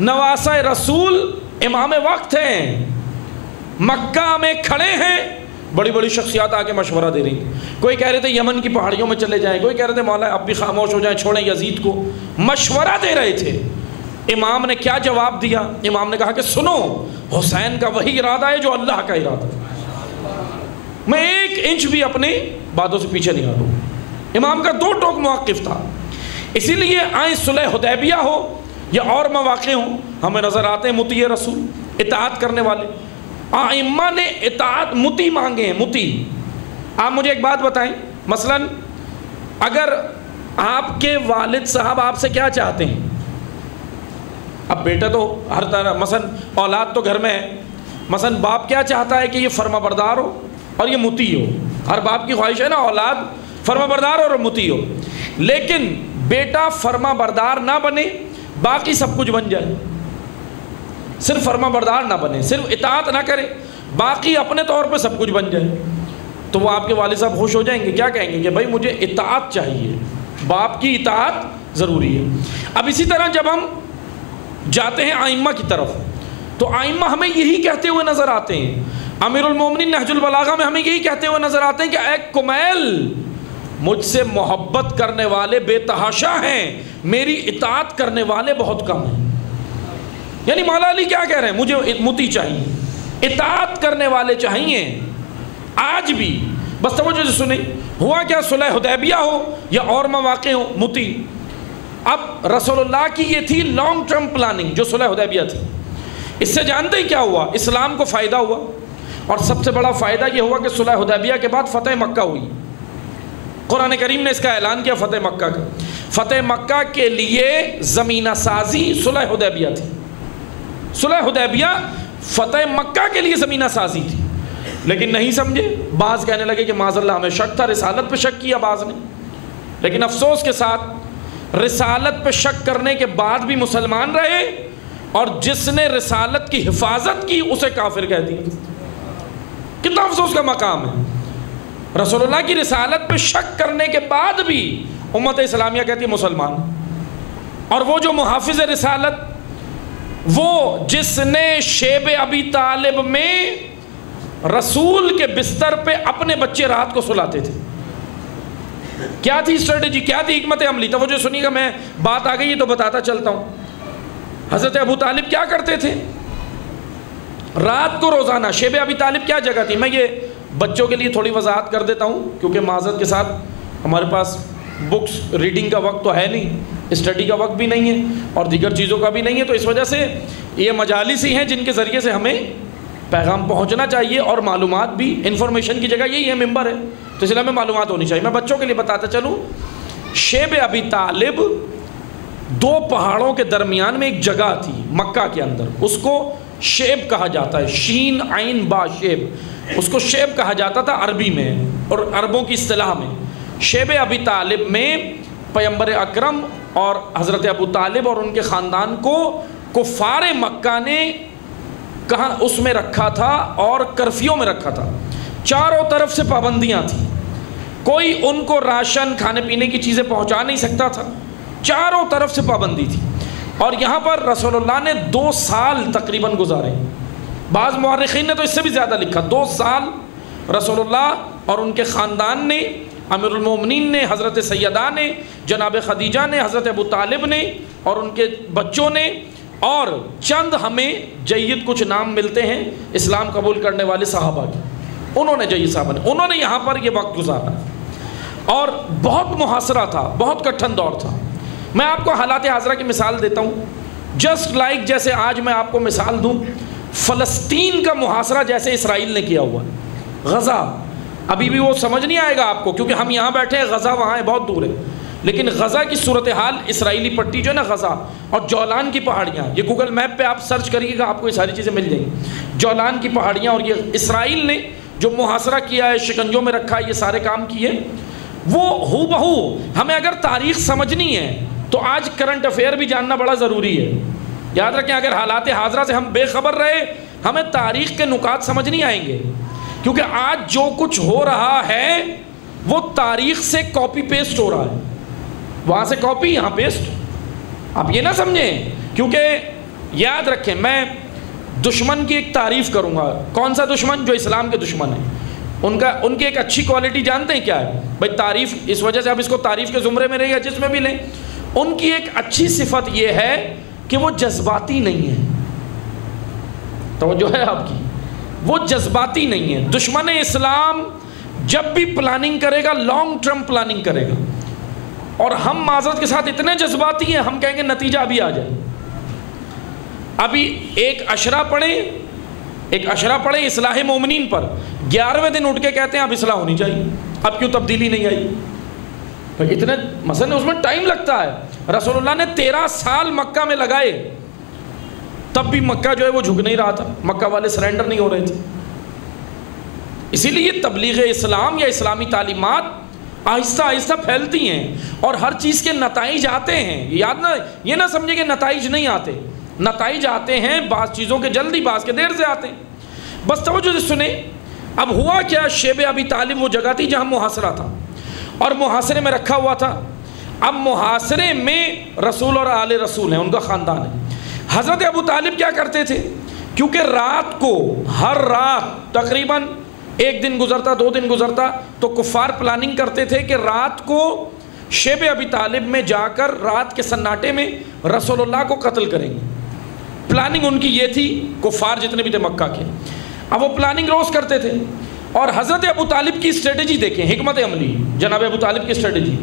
نواسہ رسول امام وقت ہیں, مکہ میں کھڑے ہیں, بڑی بڑی شخصیات آ کے مشورہ دے رہی ہیں. کوئی کہہ رہے تھے یمن کی پہاڑیوں میں چلے جائیں, کوئی کہہ رہے تھے مولا اب بھی خاموش ہو جائیں, چھوڑیں یزید کو. مشورہ دے رہے تھے. امام نے کیا جواب دیا؟ امام نے کہا کہ سنو, حسین کا وہی ارادہ ہے جو اللہ کا ارادہ ہے, میں ایک انچ بھی اپنی باتوں سے پیچھے نہیں ہٹوں. امام کا دو ٹوک موقف تھا. اسی لیے آئیں صلح حدیبیہ ہو یا اور مواقع ہوں, ہمیں نظر آتے ہیں مطیع رسول, اطاعت کرنے والے. ائمہ نے اطاعت مطیع مانگے ہیں, مطیع. آپ مجھے ایک بات بتائیں, مثلا اگر آپ کے والد صاحب آپ سے کیا چاہتے ہیں؟ اب بیٹا تو ہر طرح, مثلا اولاد تو گھر میں ہے, مثلا باپ کیا چاہتا ہے کہ یہ فرما بردار ہو اور یہ مطیع ہو. ہر باپ کی خواہش ہے نا اولاد فرما بردار اور مطیع ہو. لیکن بیٹا فرما بردار نہ بنے, باقی سب کچھ بن جائے. صرف فرما بردار نہ بنے, صرف اطاعت نہ کرے, باقی اپنے طور پہ سب کچھ بن جائے, تو وہ آپ کے والد صاحب خوش ہو جائیں گے. کیا کہیں گے کہ بھائی مجھے اطاعت چاہیے, باپ کی اطاعت ضروری ہے. اب اسی طرح جب ہم جاتے ہیں ائمہ کی طرف تو ائمہ ہمیں یہی کہتے ہوئے نظر آتے ہیں. امیر المومنین نہج البلاغہ میں ہمیں یہی کہتے ہوئے نظر آتے ہیں کہ اے کمیل, مجھ سے محبت کرنے والے بے تحاشا ہیں, میری اطاعت کرنے والے بہت کم ہیں. یعنی مولا علی کیا کہہ رہے ہیں؟ مجھے مطیع چاہیے, اطاعت کرنے والے چاہیے آج بھی. بس توجہ سے سنیں, ہوا کیا صلح حدیبیہ ہو یا اور مواقع ہو, مطیع. اب رسول اللہ کی یہ تھی لانگ ٹرم پلاننگ جو صلح حدیبیہ تھی. اس سے جانتے ہیں کیا ہوا؟ اسلام کو فائدہ ہوا, اور سب سے بڑا فائدہ یہ ہوا کہ صلح حدیبیہ کے بعد فتح مکہ ہوئی. قرآن کریم نے اس کا اعلان کیا فتح مکہ کا. فتح مکہ کے لیے زمینہ سازی صلح حدیبیہ تھی. صلح حدیبیہ فتح مکہ کے لیے زمینہ سازی تھی, لیکن نہیں سمجھے. بعض کہنے لگے کہ معاذ اللہ ہمیں شک تھا, رسالت پہ شک کیا بعض نے. لیکن افسوس کے ساتھ رسالت پہ شک کرنے کے بعد بھی مسلمان رہے, اور جس نے رسالت کی حفاظت کی اسے کافر کہہ دیا. کتنا افسوس کا مقام ہے. رسول اللہ کی رسالت پہ شک کرنے کے بعد بھی امت اسلامیہ کہتی ہے مسلمان. اور وہ جو محافظ رسالت, وہ جس نے شیب ابی طالب میں رسول کے بستر پہ اپنے بچے رات کو سلاتے تھے. کیا تھی اسٹریٹجی, کیا تھی حکمت عملی؟ توجہ سنیے گا, میں بات آ گئی ہے تو بتاتا چلتا ہوں. حضرت ابو طالب کیا کرتے تھے؟ رات کو روزانہ, شیب ابی طالب کیا جگہ تھی؟ میں یہ بچوں کے لیے تھوڑی وضاحت کر دیتا ہوں, کیونکہ معذرت کے ساتھ ہمارے پاس بکس ریڈنگ کا وقت تو ہے نہیں, اسٹڈی کا وقت بھی نہیں ہے, اور دیگر چیزوں کا بھی نہیں ہے. تو اس وجہ سے یہ مجالس ہی ہیں جن کے ذریعے سے ہمیں پیغام پہنچنا چاہیے, اور معلومات بھی, انفارمیشن کی جگہ یہی ہے, ممبر ہے, تو اس لیے ہمیں معلومات ہونی چاہیے. میں بچوں کے لیے بتاتا چلوں. شیب ابی طالب دو پہاڑوں کے درمیان میں ایک جگہ تھی مکہ کے اندر, اس کو شیب کہا جاتا ہے, شین عین با شیب, اس کو شیب کہا جاتا تھا عربی میں اور عربوں کی اصطلاح میں. شیب ابی طالب میں پیغمبر اکرم اور حضرت ابو طالب اور ان کے خاندان کو کفار مکہ نے کہاں اس میں رکھا تھا اور کرفیو میں رکھا تھا. چاروں طرف سے پابندیاں تھیں، کوئی ان کو راشن کھانے پینے کی چیزیں پہنچا نہیں سکتا تھا، چاروں طرف سے پابندی تھی. اور یہاں پر رسول اللہ نے 2 سال تقریباً گزارے. بعض مورخین نے تو اس سے بھی زیادہ لکھا. 2 سال رسول اللہ اور ان کے خاندان نے، امیر المومنین نے، حضرت سیدہ نے، جناب خدیجہ نے، حضرت ابو طالب نے اور ان کے بچوں نے، اور چند ہمیں جید کچھ نام ملتے ہیں اسلام قبول کرنے والے صحابہ کے، انہوں نے جید صحابہ نے، انہوں نے یہاں پر یہ وقت گزارا. اور بہت محاصرہ تھا، بہت کٹھن دور تھا. میں آپ کو حالات حاضرہ کی مثال دیتا ہوں. جسٹ لائک جیسے آج میں آپ کو مثال دوں فلسطین کا محاصرہ جیسے اسرائیل نے کیا ہوا. غزہ ابھی بھی وہ سمجھ نہیں آئے گا آپ کو، کیونکہ ہم یہاں بیٹھے ہیں، غزہ وہاں ہے، بہت دور ہے. لیکن غزہ کی صورتحال، اسرائیلی پٹی جو ہے نا غزہ اور جولان کی پہاڑیاں، یہ گوگل میپ پہ آپ سرچ کریے گا، آپ کو یہ ساری چیزیں مل جائیں گی. جولان کی پہاڑیاں اور یہ اسرائیل نے جو محاصرہ کیا ہے، شکنجوں میں رکھا ہے، یہ سارے کام کیے، وہ ہو بہو ہمیں اگر تاریخ سمجھنی ہے تو آج کرنٹ افیئر بھی جاننا بڑا ضروری ہے. یاد رکھیں اگر حالات حاضرہ سے ہم بے خبر رہے ہمیں تاریخ کے نکات سمجھ نہیں آئیں گے، کیونکہ آج جو کچھ ہو رہا ہے وہ تاریخ سے کاپی پیسٹ ہو رہا ہے. وہاں سے کاپی یہاں پیسٹ. آپ یہ نہ سمجھیں، کیونکہ یاد رکھیں میں دشمن کی ایک تعریف کروں گا. کون سا دشمن؟ جو اسلام کے دشمن ہیں. ان کی ایک اچھی کوالٹی جانتے ہیں کیا ہے بھائی؟ تعریف، اس وجہ سے اب اس کو تعریف کے زمرے میں رہے یا جس میں بھی لیں. ان کی ایک اچھی صفت یہ ہے کہ وہ جذباتی نہیں ہے. توجہ ہے آپ کی؟ وہ جذباتی نہیں ہے. دشمن اسلام جب بھی پلاننگ کرے گا لانگ ٹرم پلاننگ کرے گا، اور ہم معذرت کے ساتھ اتنے جذباتی ہیں ہم کہیں گے نتیجہ ابھی آ جائے. ابھی ایک اشرا پڑھیں اصلاح مومنین پر، 11ویں دن اٹھ کے کہتے ہیں اب اصلاح ہونی چاہیے، اب کیوں تبدیلی نہیں آئی؟ اتنے مثلا اس میں ٹائم لگتا ہے. رسول اللہ نے 13 سال مکہ میں لگائے، تب بھی مکہ جو ہے وہ جھک نہیں رہا تھا، مکہ والے سرنڈر نہیں ہو رہے تھے. اسی لیے تبلیغ اسلام یا اسلامی تعلیمات آہستہ آہستہ پھیلتی ہیں اور ہر چیز کے نتائج آتے ہیں. یہ نہ سمجھے کہ نتائج نہیں آتے، نتائج آتے ہیں، بعض چیزوں کے جلدی، بعض کے دیر سے آتے ہیں. بس توجہ سے سنیں. اب ہوا کیا؟ شیب ابی طالب وہ جگہ تھی جہاں محاصرہ تھا اور محاصرے میں رکھا ہوا تھا. اب محاصرے میں رسول اور آل رسول ہیں، ان کا خاندان ہے. حضرت ابو طالب کیا کرتے تھے؟ کیونکہ رات کو، ہر رات تقریباً 1 دن گزرتا، 2 دن گزرتا تو کفار پلاننگ کرتے تھے کہ رات کو شیب ابی طالب میں جا کر رات کے سناٹے میں رسول اللہ کو قتل کریں گے. پلاننگ ان کی یہ تھی، کفار جتنے بھی تھے مکہ کے. اب وہ پلاننگ روز کرتے تھے. اور حضرت ابو طالب کی اسٹریٹجی دیکھیں، حکمت عملی، جناب ابو طالب کی اسٹریٹجی.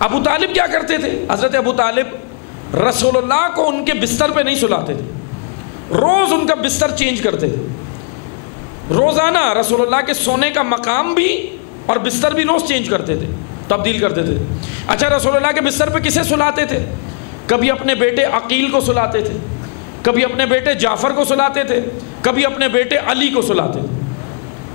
ابو طالب کیا کرتے تھے؟ حضرت ابو طالب رسول اللہ کو ان کے بستر پہ نہیں سلاتے تھے، روز ان کا بستر چینج کرتے تھے. روزانہ رسول اللہ کے سونے کا مقام بھی اور بستر بھی روز چینج کرتے تھے، تبدیل کرتے تھے. اچھا رسول اللہ کے بستر پہ کسے سلاتے تھے؟ کبھی اپنے بیٹے عقیل کو سلاتے تھے، کبھی اپنے بیٹے جعفر کو سلاتے تھے، کبھی اپنے بیٹے علی کو سلاتے تھے.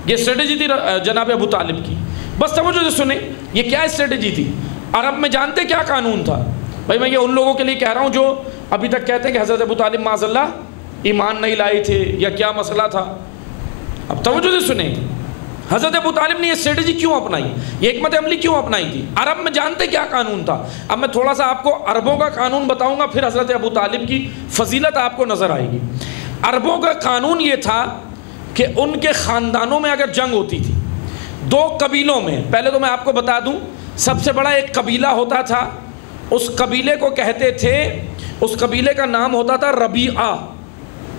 یہ اسٹریٹجی تھی جناب ابو طالب کی. بس توجہ سے سنیں، یہ کیا اسٹریٹجی تھی؟ عرب میں جانتے کیا قانون تھا؟ بھائی میں یہ ان لوگوں کے لیے کہہ رہا ہوں جو ابھی تک کہتے ہیں کہ حضرت ابو طالب معاذ اللہ ایمان نہیں لائے تھے یا کیا مسئلہ تھا. اب توجہ سے سنیں، حضرت ابو طالب نے یہ اسٹریٹجی کیوں اپنائی، یہ حکمت عملی کیوں اپنائی تھی؟ عرب میں جانتے کیا قانون تھا؟ اب میں تھوڑا سا آپ کو عربوں کا قانون بتاؤں گا، پھر حضرت ابو طالب کی فضیلت آپ کو نظر آئے گی. عربوں کا قانون یہ تھا کہ ان کے خاندانوں میں اگر جنگ ہوتی تھی، 2 قبیلوں میں، پہلے تو میں آپ کو بتا دوں سب سے بڑا ایک قبیلہ ہوتا تھا، اس قبیلے کو کہتے تھے، اس قبیلے کا نام ہوتا تھا ربیعہ.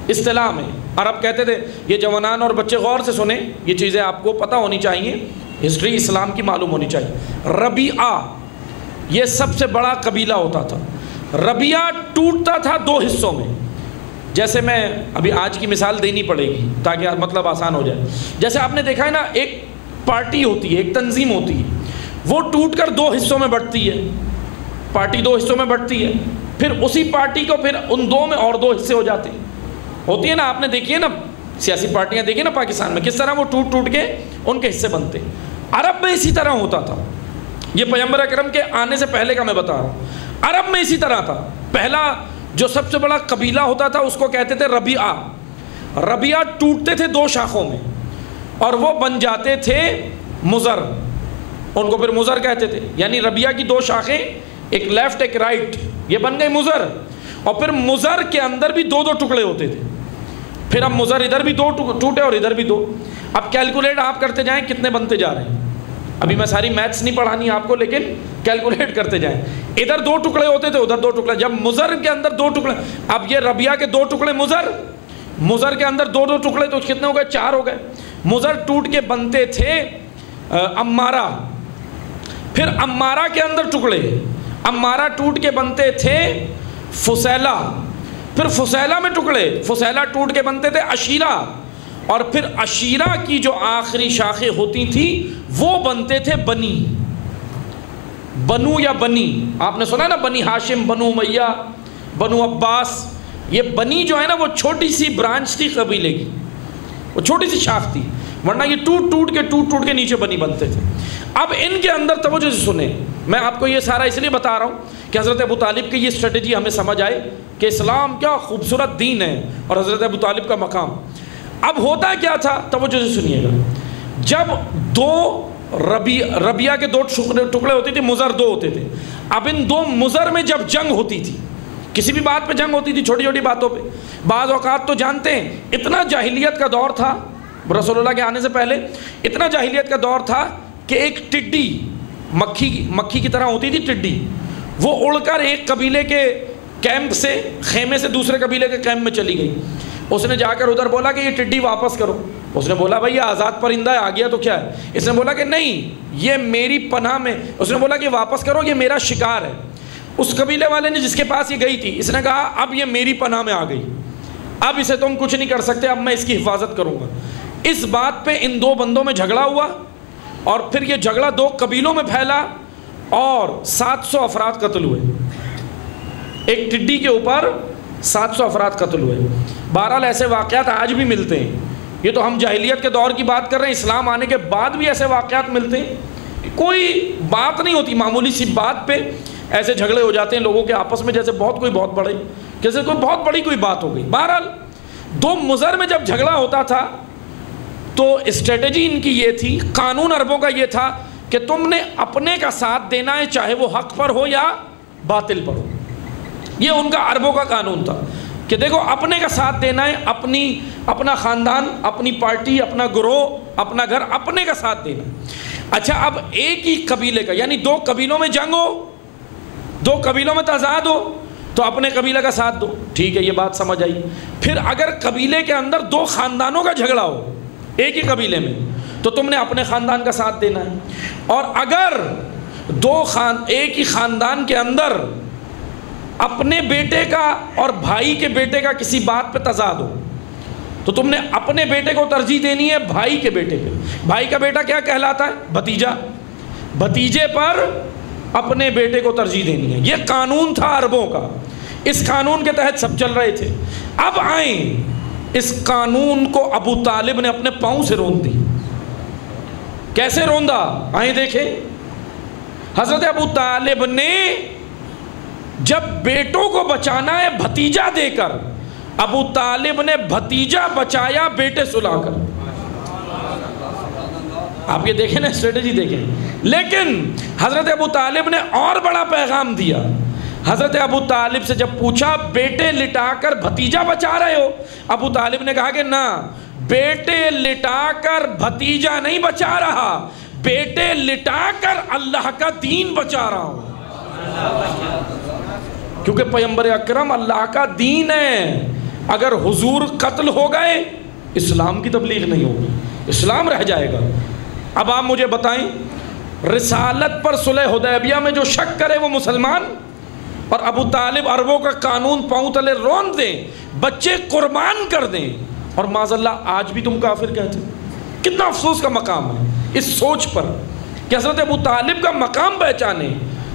اصطلاح میں عرب کہتے تھے، یہ جوانان اور بچے غور سے سنیں، یہ چیزیں آپ کو پتہ ہونی چاہیے، ہسٹری اسلام کی معلوم ہونی چاہیے. ربیعہ یہ سب سے بڑا قبیلہ ہوتا تھا. ربیعہ ٹوٹتا تھا 2 حصوں میں. جیسے میں ابھی آج کی مثال دینی پڑے گی تاکہ مطلب آسان ہو جائے. جیسے آپ نے دیکھا ہے نا، ایک پارٹی ہوتی ہے، ایک تنظیم ہوتی ہے، وہ ٹوٹ کر 2 حصوں میں بٹتی ہے. پارٹی 2 حصوں میں بٹتی ہے، پھر اسی پارٹی کو پھر ان 2 میں اور 2 حصے ہو جاتے ہیں. ہوتی ہے نا، آپ نے دیکھی ہے نا سیاسی پارٹیاں دیکھی نا پاکستان میں، کس طرح وہ ٹوٹ ٹوٹ کے ان کے حصے بنتے. عرب میں اسی طرح ہوتا تھا. یہ پیغمبر اکرم کے آنے سے پہلے کا میں بتا رہا ہوں۔ عرب میں اسی طرح تھا، پہلا جو سب سے بڑا قبیلہ ہوتا تھا اس کو کہتے تھے ربیعہ۔ ربیعہ ٹوٹتے تھے دو شاخوں میں اور وہ بن جاتے تھے مضر، ان کو پھر مضر کہتے تھے، یعنی ربیعہ کی دو شاخیں، ایک لیفٹ ایک رائٹ، یہ بن گئے مضر۔ اور پھر مضر کے اندر بھی دو دو ٹکڑے ہوتے تھے، پھر اب مضر ادھر بھی دو ٹوٹے اور ادھر بھی دو۔ اب کیلکولیٹ آپ کرتے جائیں کتنے بنتے جا رہے ہیں، ابھی میں ساری میتھس نہیں پڑھانی آپ کو، لیکن کیلکولیٹ کرتے جائیں۔ ادھر دو ٹکڑے ہوتے تھے ادھر دو ٹکڑے، جب مضر کے اندر دو ٹکڑے، اب یہ ربیعہ کے دو ٹکڑے مضر کے اندر دو دو ٹکڑے تو کتنے ہو گئے؟ چار ہو گئے۔ مضر ٹوٹ کے بنتے تھے امارہ، پھر امارہ کے اندر ٹکڑے، امارہ ٹوٹ کے بنتے تھے فسیلہ، پھر فسیلہ میں ٹکڑے، فسیلہ ٹوٹ کے بنتے تھے عشیرہ، اور پھر عشیرہ کی جو آخری شاخیں ہوتی تھیں وہ بنتے تھے بنی، بنو یا بنی۔ آپ نے سنا نا بنی ہاشم، بنو امیہ، بنو عباس، یہ بنی جو ہے نا وہ چھوٹی سی برانچ تھی قبیلے کی، وہ چھوٹی سی شاخ تھی، ورنہ یہ ٹوٹ ٹوٹ کے نیچے بنی بنتے تھے۔ اب ان کے اندر توجہ سے سنیں، میں آپ کو یہ سارا اس لیے بتا رہا ہوں کہ حضرت ابو طالب کی یہ اسٹریٹجی ہمیں سمجھ آئے کہ اسلام کیا خوبصورت دین ہے اور حضرت ابو طالب کا مقام۔ اب ہوتا کیا تھا، توجہ سے سنیے گا، جب دو ربیعہ کے دو ٹکڑے ہوتے تھے، مضر دو ہوتے تھے، اب ان دو مضر میں جب جنگ ہوتی تھی، کسی بھی بات پہ جنگ ہوتی تھی، چھوٹی چھوٹی باتوں پہ، بعض اوقات تو جانتے ہیں اتنا جاہلیت کا دور تھا، رسول اللہ کے آنے سے پہلے اتنا جاہلیت کا دور تھا کہ ایک ٹڈی، مکھی کی طرح ہوتی تھی ٹڈی، وہ اڑ کر ایک قبیلے کے کیمپ سے، خیمے سے دوسرے قبیلے کے کیمپ میں چلی گئی۔ اس نے جا کر ادھر بولا کہ یہ ٹڈی واپس کرو، اس نے بولا بھائی یہ آزاد پرندہ ہے، آ گیا تو کیا ہے؟ اس نے بولا کہ نہیں یہ میری پناہ میں، اس نے بولا کہ واپس کرو یہ میرا شکار ہے۔ اس قبیلے والے نے جس کے پاس یہ گئی تھی، اس نے کہا اب یہ میری پناہ میں آ گئی، اب اسے تم کچھ نہیں کر سکتے، اب میں اس کی حفاظت کروں گا۔ اس بات پہ ان دو بندوں میں جھگڑا ہوا اور پھر یہ جھگڑا دو قبیلوں میں پھیلا اور 700 افراد قتل ہوئے، ایک ٹڈی کے اوپر 700 افراد قتل ہوئے۔ بہرحال ایسے واقعات آج بھی ملتے ہیں، یہ تو ہم جاہلیت کے دور کی بات کر رہے ہیں، اسلام آنے کے بعد بھی ایسے واقعات ملتے ہیں، کوئی بات نہیں ہوتی، معمولی سی بات پہ ایسے جھگڑے ہو جاتے ہیں لوگوں کے آپس میں، جیسے بہت بڑے، جیسے کوئی بہت بڑی کوئی بات ہو گئی۔ بہرحال دو مضر میں جب جھگڑا ہوتا تھا تو اسٹریٹجی ان کی یہ تھی، قانون عربوں کا یہ تھا کہ تم نے اپنے کا ساتھ دینا ہے، چاہے وہ حق پر ہو یا باطل پر ہو، یہ ان کا عربوں کا قانون تھا کہ دیکھو اپنے کا ساتھ دینا ہے، اپنا خاندان، اپنی پارٹی، اپنا گروہ، اپنا گھر، اپنے کا ساتھ دینا۔ اچھا اب ایک ہی قبیلے کا، یعنی دو قبیلوں میں جنگ ہو، دو قبیلوں میں تضاد ہو تو اپنے قبیلے کا ساتھ دو، ٹھیک ہے یہ بات سمجھ آئی۔ پھر اگر قبیلے کے اندر دو خاندانوں کا جھگڑا ہو ایک ہی قبیلے میں تو تم نے اپنے خاندان کا ساتھ دینا ہے، اور اگر ایک ہی خاندان کے اندر اپنے بیٹے کا اور بھائی کے بیٹے کا کسی بات پہ تضاد ہو تو تم نے اپنے بیٹے کو ترجیح دینی ہے بھائی کے بیٹے پہ۔ بھائی کا بیٹا کیا کہلاتا ہے؟ بھتیجا، بھتیجے پر اپنے بیٹے کو ترجیح دینی ہے، یہ قانون تھا عربوں کا، اس قانون کے تحت سب چل رہے تھے۔ ب آئیں اس قانون کو ابو طالب نے اپنے پاؤں سے روند دی۔ کیسے روندا؟ آئیں دیکھیں، حضرت ابو طالب نے جب بیٹوں کو بچانا ہے بھتیجا دے کر، ابو طالب نے بھتیجا بچایا بیٹے سلا کر۔ آپ یہ دیکھیں نا اسٹریٹجی دیکھیں، لیکن حضرت ابو طالب نے اور بڑا پیغام دیا۔ حضرت ابو طالب سے جب پوچھا بیٹے لٹا کر بھتیجا بچا رہے ہو، ابو طالب نے کہا کہ نہ، بیٹے لٹا کر بھتیجا نہیں بچا رہا، بیٹے لٹا کر اللہ کا دین بچا رہا ہوں، کیونکہ پیغمبر اکرم اللہ کا دین ہے۔ اگر حضور قتل ہو گئے اسلام کی تبلیغ نہیں ہوگی، اسلام رہ جائے گا۔ اب آپ مجھے بتائیں، رسالت پر صلح حدیبیہ میں جو شک کرے وہ مسلمان، اور ابو طالب عربوں کا قانون پاؤں تلے روند دیں، بچے قربان کر دیں، اور معاذ اللہ آج بھی تم کافر کہتے۔ کتنا افسوس کا مقام ہے اس سوچ پر کہ حضرت ابو طالب کا مقام پہچانے۔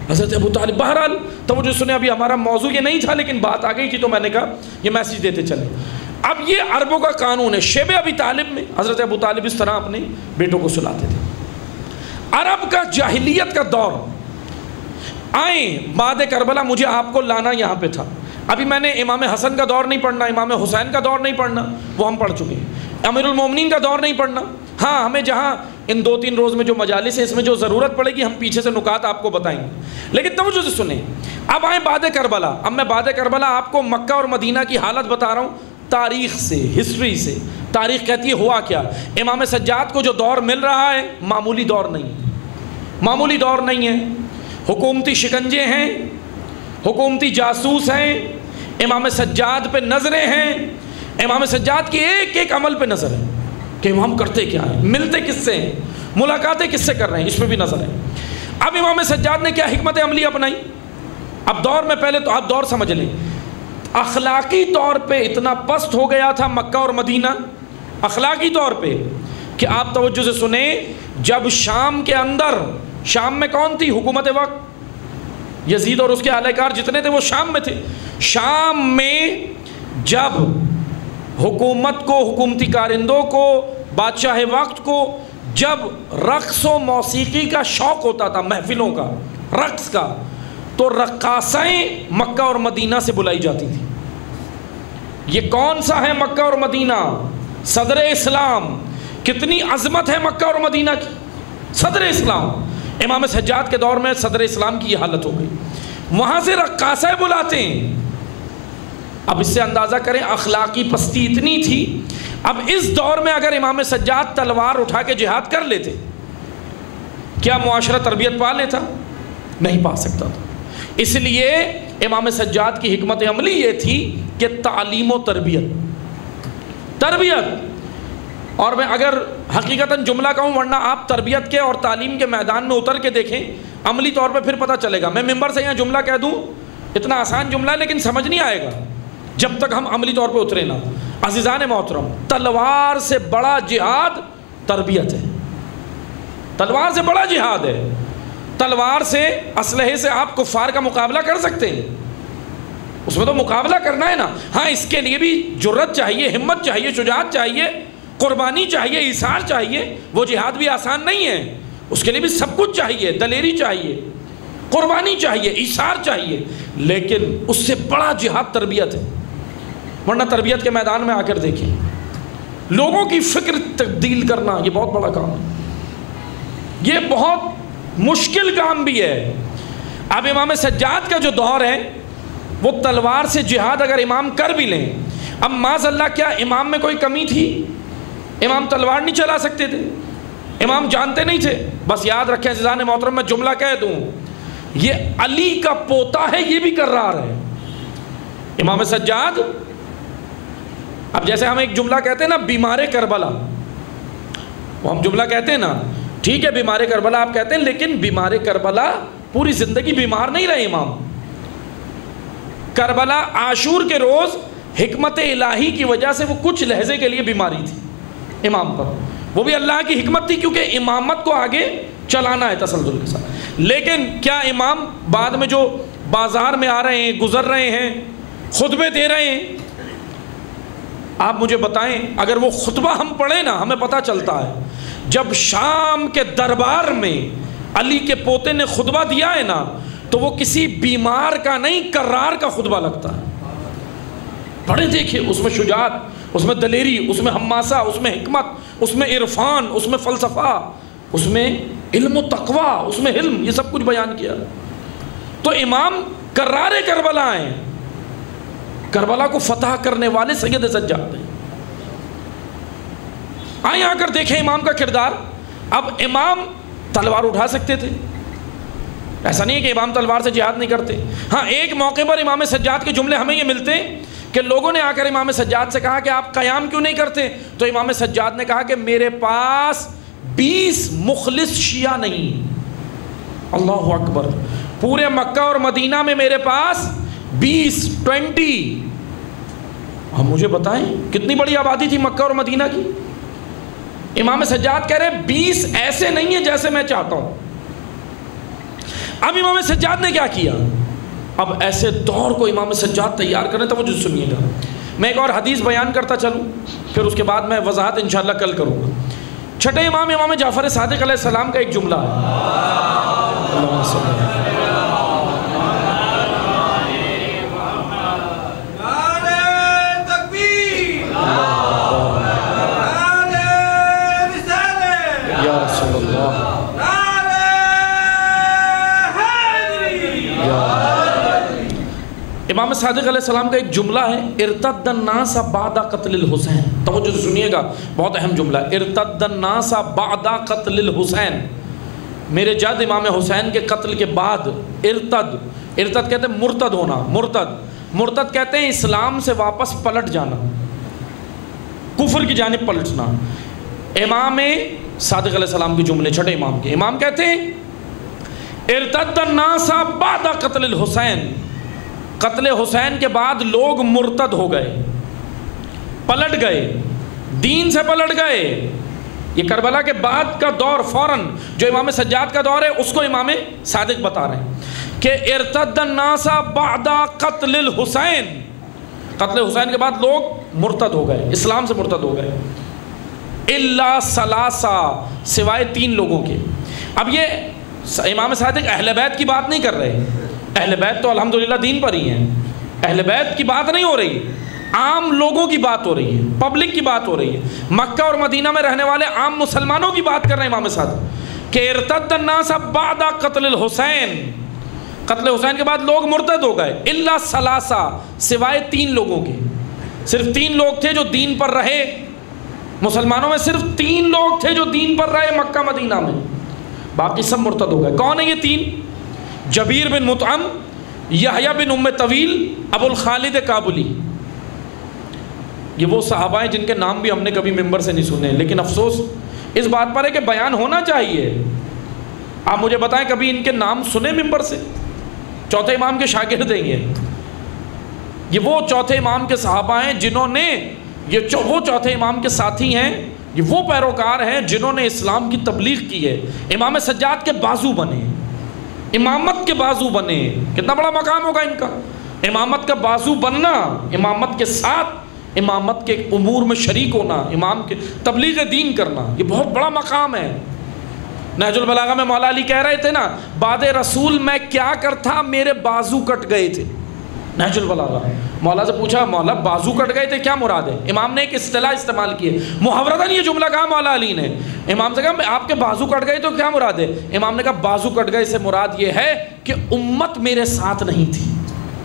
حضرت ابو طالب، بہرحال توجہ سنیں، ابھی ہمارا موضوع یہ نہیں تھا لیکن بات آ گئی تھی تو میں نے کہا یہ میسیج دیتے چلے۔ اب یہ عربوں کا قانون ہے، شیب ابی طالب میں حضرت ابو طالب اس طرح اپنے بیٹوں کو سلاتے تھے۔ عرب کا جاہلیت کا دور آئیں بعد کربلا مجھے آپ کو لانا یہاں پہ تھا. ابھی میں نے امام حسن کا دور نہیں پڑھنا, امام حسین کا دور نہیں پڑھنا, وہ ہم پڑھ چکے ہیں. امیر المومنین کا دور نہیں پڑھنا. ہاں ہمیں جہاں ان 2-3 روز میں جو مجالس ہے اس میں جو ضرورت پڑے گی ہم پیچھے سے نکات آپ کو بتائیں گے, لیکن توجہ سے سنیں. اب آئیں بعد کربلا. اب میں بعد کربلا آپ کو مکہ اور مدینہ کی حالت بتا رہا ہوں تاریخ سے, ہسٹری سے. تاریخ کہتی ہے ہوا کیا. امام سجاد کو جو دور مل رہا ہے معمولی دور نہیں, معمولی دور نہیں ہے. حکومتی شکنجے ہیں, حکومتی جاسوس ہیں, امام سجاد پہ نظریں ہیں, امام سجاد کی ایک ایک عمل پہ نظر ہے کہ ہم کرتے کیا ہیں, ملتے کس سے ہیں, ملاقاتیں کس سے کر رہے ہیں, اس پہ بھی نظر ہے. اب امام سجاد نے کیا حکمت عملی اپنائی. اب دور میں پہلے تو آپ دور سمجھ لیں, اخلاقی طور پہ اتنا پست ہو گیا تھا مکہ اور مدینہ اخلاقی طور پہ کہ آپ توجہ سے سنیں. جب شام کے اندر, شام میں کون تھی حکومت وقت, یزید اور اس کے اہلِ کار جتنے تھے وہ شام میں تھے. شام میں جب حکومت کو, حکومتی کارندوں کو, بادشاہ وقت کو جب رقص و موسیقی کا شوق ہوتا تھا, محفلوں کا, رقص کا, تو رقاصائیں مکہ اور مدینہ سے بلائی جاتی تھی. یہ کون سا ہے مکہ اور مدینہ؟ صدر اسلام. کتنی عظمت ہے مکہ اور مدینہ کی, صدر اسلام. امام سجاد کے دور میں صدر اسلام کی یہ حالت ہو گئی, وہاں سے رقاصائیں بلاتے ہیں. اب اس سے اندازہ کریں اخلاقی پستی اتنی تھی. اب اس دور میں اگر امام سجاد تلوار اٹھا کے جہاد کر لیتے, کیا معاشرہ تربیت پا لیتا؟ نہیں پا سکتا تھا. اس لیے امام سجاد کی حکمت عملی یہ تھی کہ تعلیم و تربیت. اور میں اگر حقیقتاً جملہ کہوں, ورنہ آپ تربیت کے اور تعلیم کے میدان میں اتر کے دیکھیں عملی طور پہ پھر پتہ چلے گا. میں ممبر سے یہاں جملہ کہہ دوں, اتنا آسان جملہ ہے لیکن سمجھ نہیں آئے گا جب تک ہم عملی طور پہ اترے نہ. عزیزان محترم, تلوار سے بڑا جہاد تربیت ہے. تلوار سے بڑا جہاد ہے. تلوار سے, اسلحے سے آپ کفار کا مقابلہ کر سکتے ہیں, اس میں تو مقابلہ کرنا ہے نا. ہاں اس کے لیے بھی جرت چاہیے, ہمت چاہیے, شجاعت چاہیے, قربانی چاہیے, ایثار چاہیے. وہ جہاد بھی آسان نہیں ہے, اس کے لیے بھی سب کچھ چاہیے, دلیری چاہیے, قربانی چاہیے, ایثار چاہیے. لیکن اس سے بڑا جہاد تربیت ہے. ورنہ تربیت کے میدان میں آ کر دیکھیں, لوگوں کی فکر تبدیل کرنا یہ بہت بڑا کام ہے, یہ بہت مشکل کام بھی ہے. اب امام سجاد کا جو دور ہے وہ تلوار سے جہاد اگر امام کر بھی لیں, اب معاذ اللہ کیا امام میں کوئی کمی تھی؟ امام تلوار نہیں چلا سکتے تھے؟ امام جانتے نہیں تھے؟ بس یاد رکھیں عزیزان محترم, میں جملہ کہہ دوں, یہ علی کا پوتا ہے, یہ بھی کرار ہے. امام سجاد, اب جیسے ہم ایک جملہ کہتے ہیں نا بیمار کربلا, وہ ہم جملہ کہتے ہیں نا, ٹھیک ہے بیمار کربلا آپ کہتے ہیں, لیکن بیمار کربلا پوری زندگی بیمار نہیں رہے امام. کربلا عاشور کے روز حکمت الہی کی وجہ سے وہ کچھ لحظے کے لیے بیماری تھی امام پر, وہ بھی اللہ کی حکمت تھی کیونکہ امامت کو آگے چلانا ہے تسلسل کے ساتھ. لیکن کیا امام بعد میں جو بازار میں آ رہے ہیں, گزر رہے ہیں, خطبے دے رہے ہیں, آپ مجھے بتائیں, اگر وہ خطبہ ہم پڑھیں نا ہمیں پتہ چلتا ہے جب شام کے دربار میں علی کے پوتے نے خطبہ دیا ہے نا تو وہ کسی بیمار کا نہیں, کرار کا خطبہ لگتا ہے. پڑھیں دیکھیں, اس میں شجاعت, اس میں دلیری, اس میں حماسہ, اس میں حکمت, اس میں عرفان, اس میں فلسفہ, اس میں علم و تقوی, اس میں علم, یہ سب کچھ بیان کیا. تو امام کرار کربلا ہیں, کربلا کو فتح کرنے والے سید سجاد ہیں. آئیں آ کر دیکھیں امام کا کردار. اب امام تلوار اٹھا سکتے تھے, ایسا نہیں ہے کہ امام تلوار سے جہاد نہیں کرتے. ہاں ایک موقع پر امام سجاد کے جملے ہمیں یہ ملتے ہیں کہ لوگوں نے آ کر امام سجاد سے کہا کہ آپ قیام کیوں نہیں کرتے, تو امام سجاد نے کہا کہ میرے پاس 20 مخلص شیعہ نہیں. اللہ اکبر, پورے مکہ اور مدینہ میں میرے پاس 20. اب مجھے بتائیں کتنی بڑی آبادی تھی مکہ اور مدینہ کی. امام سجاد کہہ رہے 20 ایسے نہیں ہیں جیسے میں چاہتا ہوں. اب امام سجاد نے کیا کیا, اب ایسے دور کو امام سجاد تیار کرنے, تو مجھے سنیے گا. میں ایک اور حدیث بیان کرتا چلوں, پھر اس کے بعد میں وضاحت انشاءاللہ کل کروں گا. چھٹے امام امام جعفر صادق علیہ السلام کا ایک جملہ ہے, صلی اللہ امام صادق علیہ السلام کا ایک جملہ ہے، ارتد الناس بعد قتل الحسین. توجہ سے سنیے گا، بہت اہم جملہ ہے. ارتد الناس بعد قتل الحسین، میرے جد امام حسین کے قتل کے بعد ارتد کہتے ہیں مرتد ہونا. مرتد کہتے ہیں اسلام سے واپس پلٹ جانا، کفر کی جانب پلٹنا. امام صادق علیہ السلام کے جملے، چھٹے امام کے. امام کہتے ہیں ارتد الناس بعد قتل الحسین، قتل حسین کے بعد لوگ مرتد ہو گئے، پلٹ گئے، دین سے پلٹ گئے. یہ کربلا کے بعد کا دور، فوراً جو امام سجاد کا دور ہے اس کو امام صادق بتا رہے ہیں کہ ارتد الناس بعد قتل الحسین، قتل حسین کے بعد لوگ مرتد ہو گئے، اسلام سے مرتد ہو گئے. الا ثلاثہ، سوائے 3 لوگوں کے. اب یہ امام صادق اہل بیت کی بات نہیں کر رہے، اہل بیت تو الحمدللہ دین پر ہی ہیں، اہل بیت کی بات نہیں ہو رہی، عام لوگوں کی بات ہو رہی ہے، پبلک کی بات ہو رہی ہے. مکہ اور مدینہ میں رہنے والے عام مسلمانوں کی بات کر رہے ہیں امام صادق کہ ارتد الناس بعد قتل الحسین، قتل حسین کے بعد لوگ مرتد ہو گئے. الا ثلاثہ، سوائے 3 لوگوں کے. صرف 3 لوگ تھے جو دین پر رہے، مسلمانوں میں صرف 3 لوگ تھے جو دین پر رہے مکہ مدینہ میں، باقی سب مرتد ہو گئے. کون ہیں یہ 3؟ جبیر بن مطعم، یحییٰ بن ام طویل، ابو الخالد کابلی. یہ وہ صحابہ ہیں جن کے نام بھی ہم نے کبھی ممبر سے نہیں سنے، لیکن افسوس اس بات پر ہے کہ بیان ہونا چاہیے. آپ مجھے بتائیں کبھی ان کے نام سنے ممبر سے؟ چوتھے امام کے شاگرد ہیں یہ وہ چوتھے امام کے صحابہ ہیں جنہوں نے وہ چوتھے امام کے ساتھی ہیں، یہ وہ پیروکار ہیں جنہوں نے اسلام کی تبلیغ کی ہے. امام سجاد کے بازو بنے، امامت کے بازو بنے. کتنا بڑا مقام ہوگا ان کا، امامت کا بازو بننا، امامت کے ساتھ امامت کے امور میں شریک ہونا، امام کے تبلیغ دین کرنا، یہ بہت بڑا مقام ہے. نہج البلاغہ میں مولا علی کہہ رہے تھے نا، بعد رسول میں کیا کرتا، میرے بازو کٹ گئے تھے. نہج البلاغہ مولا سے پوچھا، مولا بازو کٹ گئے تھے کیا مراد ہے؟ امام نے ایک اصطلاح استعمال کی ہے، محاورتاً یہ جملہ کہا مولا علی نے. امام سے کہا آپ کے بازو کٹ گئے تو کیا مراد ہے؟ امام نے کہا بازو کٹ گئے سے مراد یہ ہے کہ امت میرے ساتھ نہیں تھی.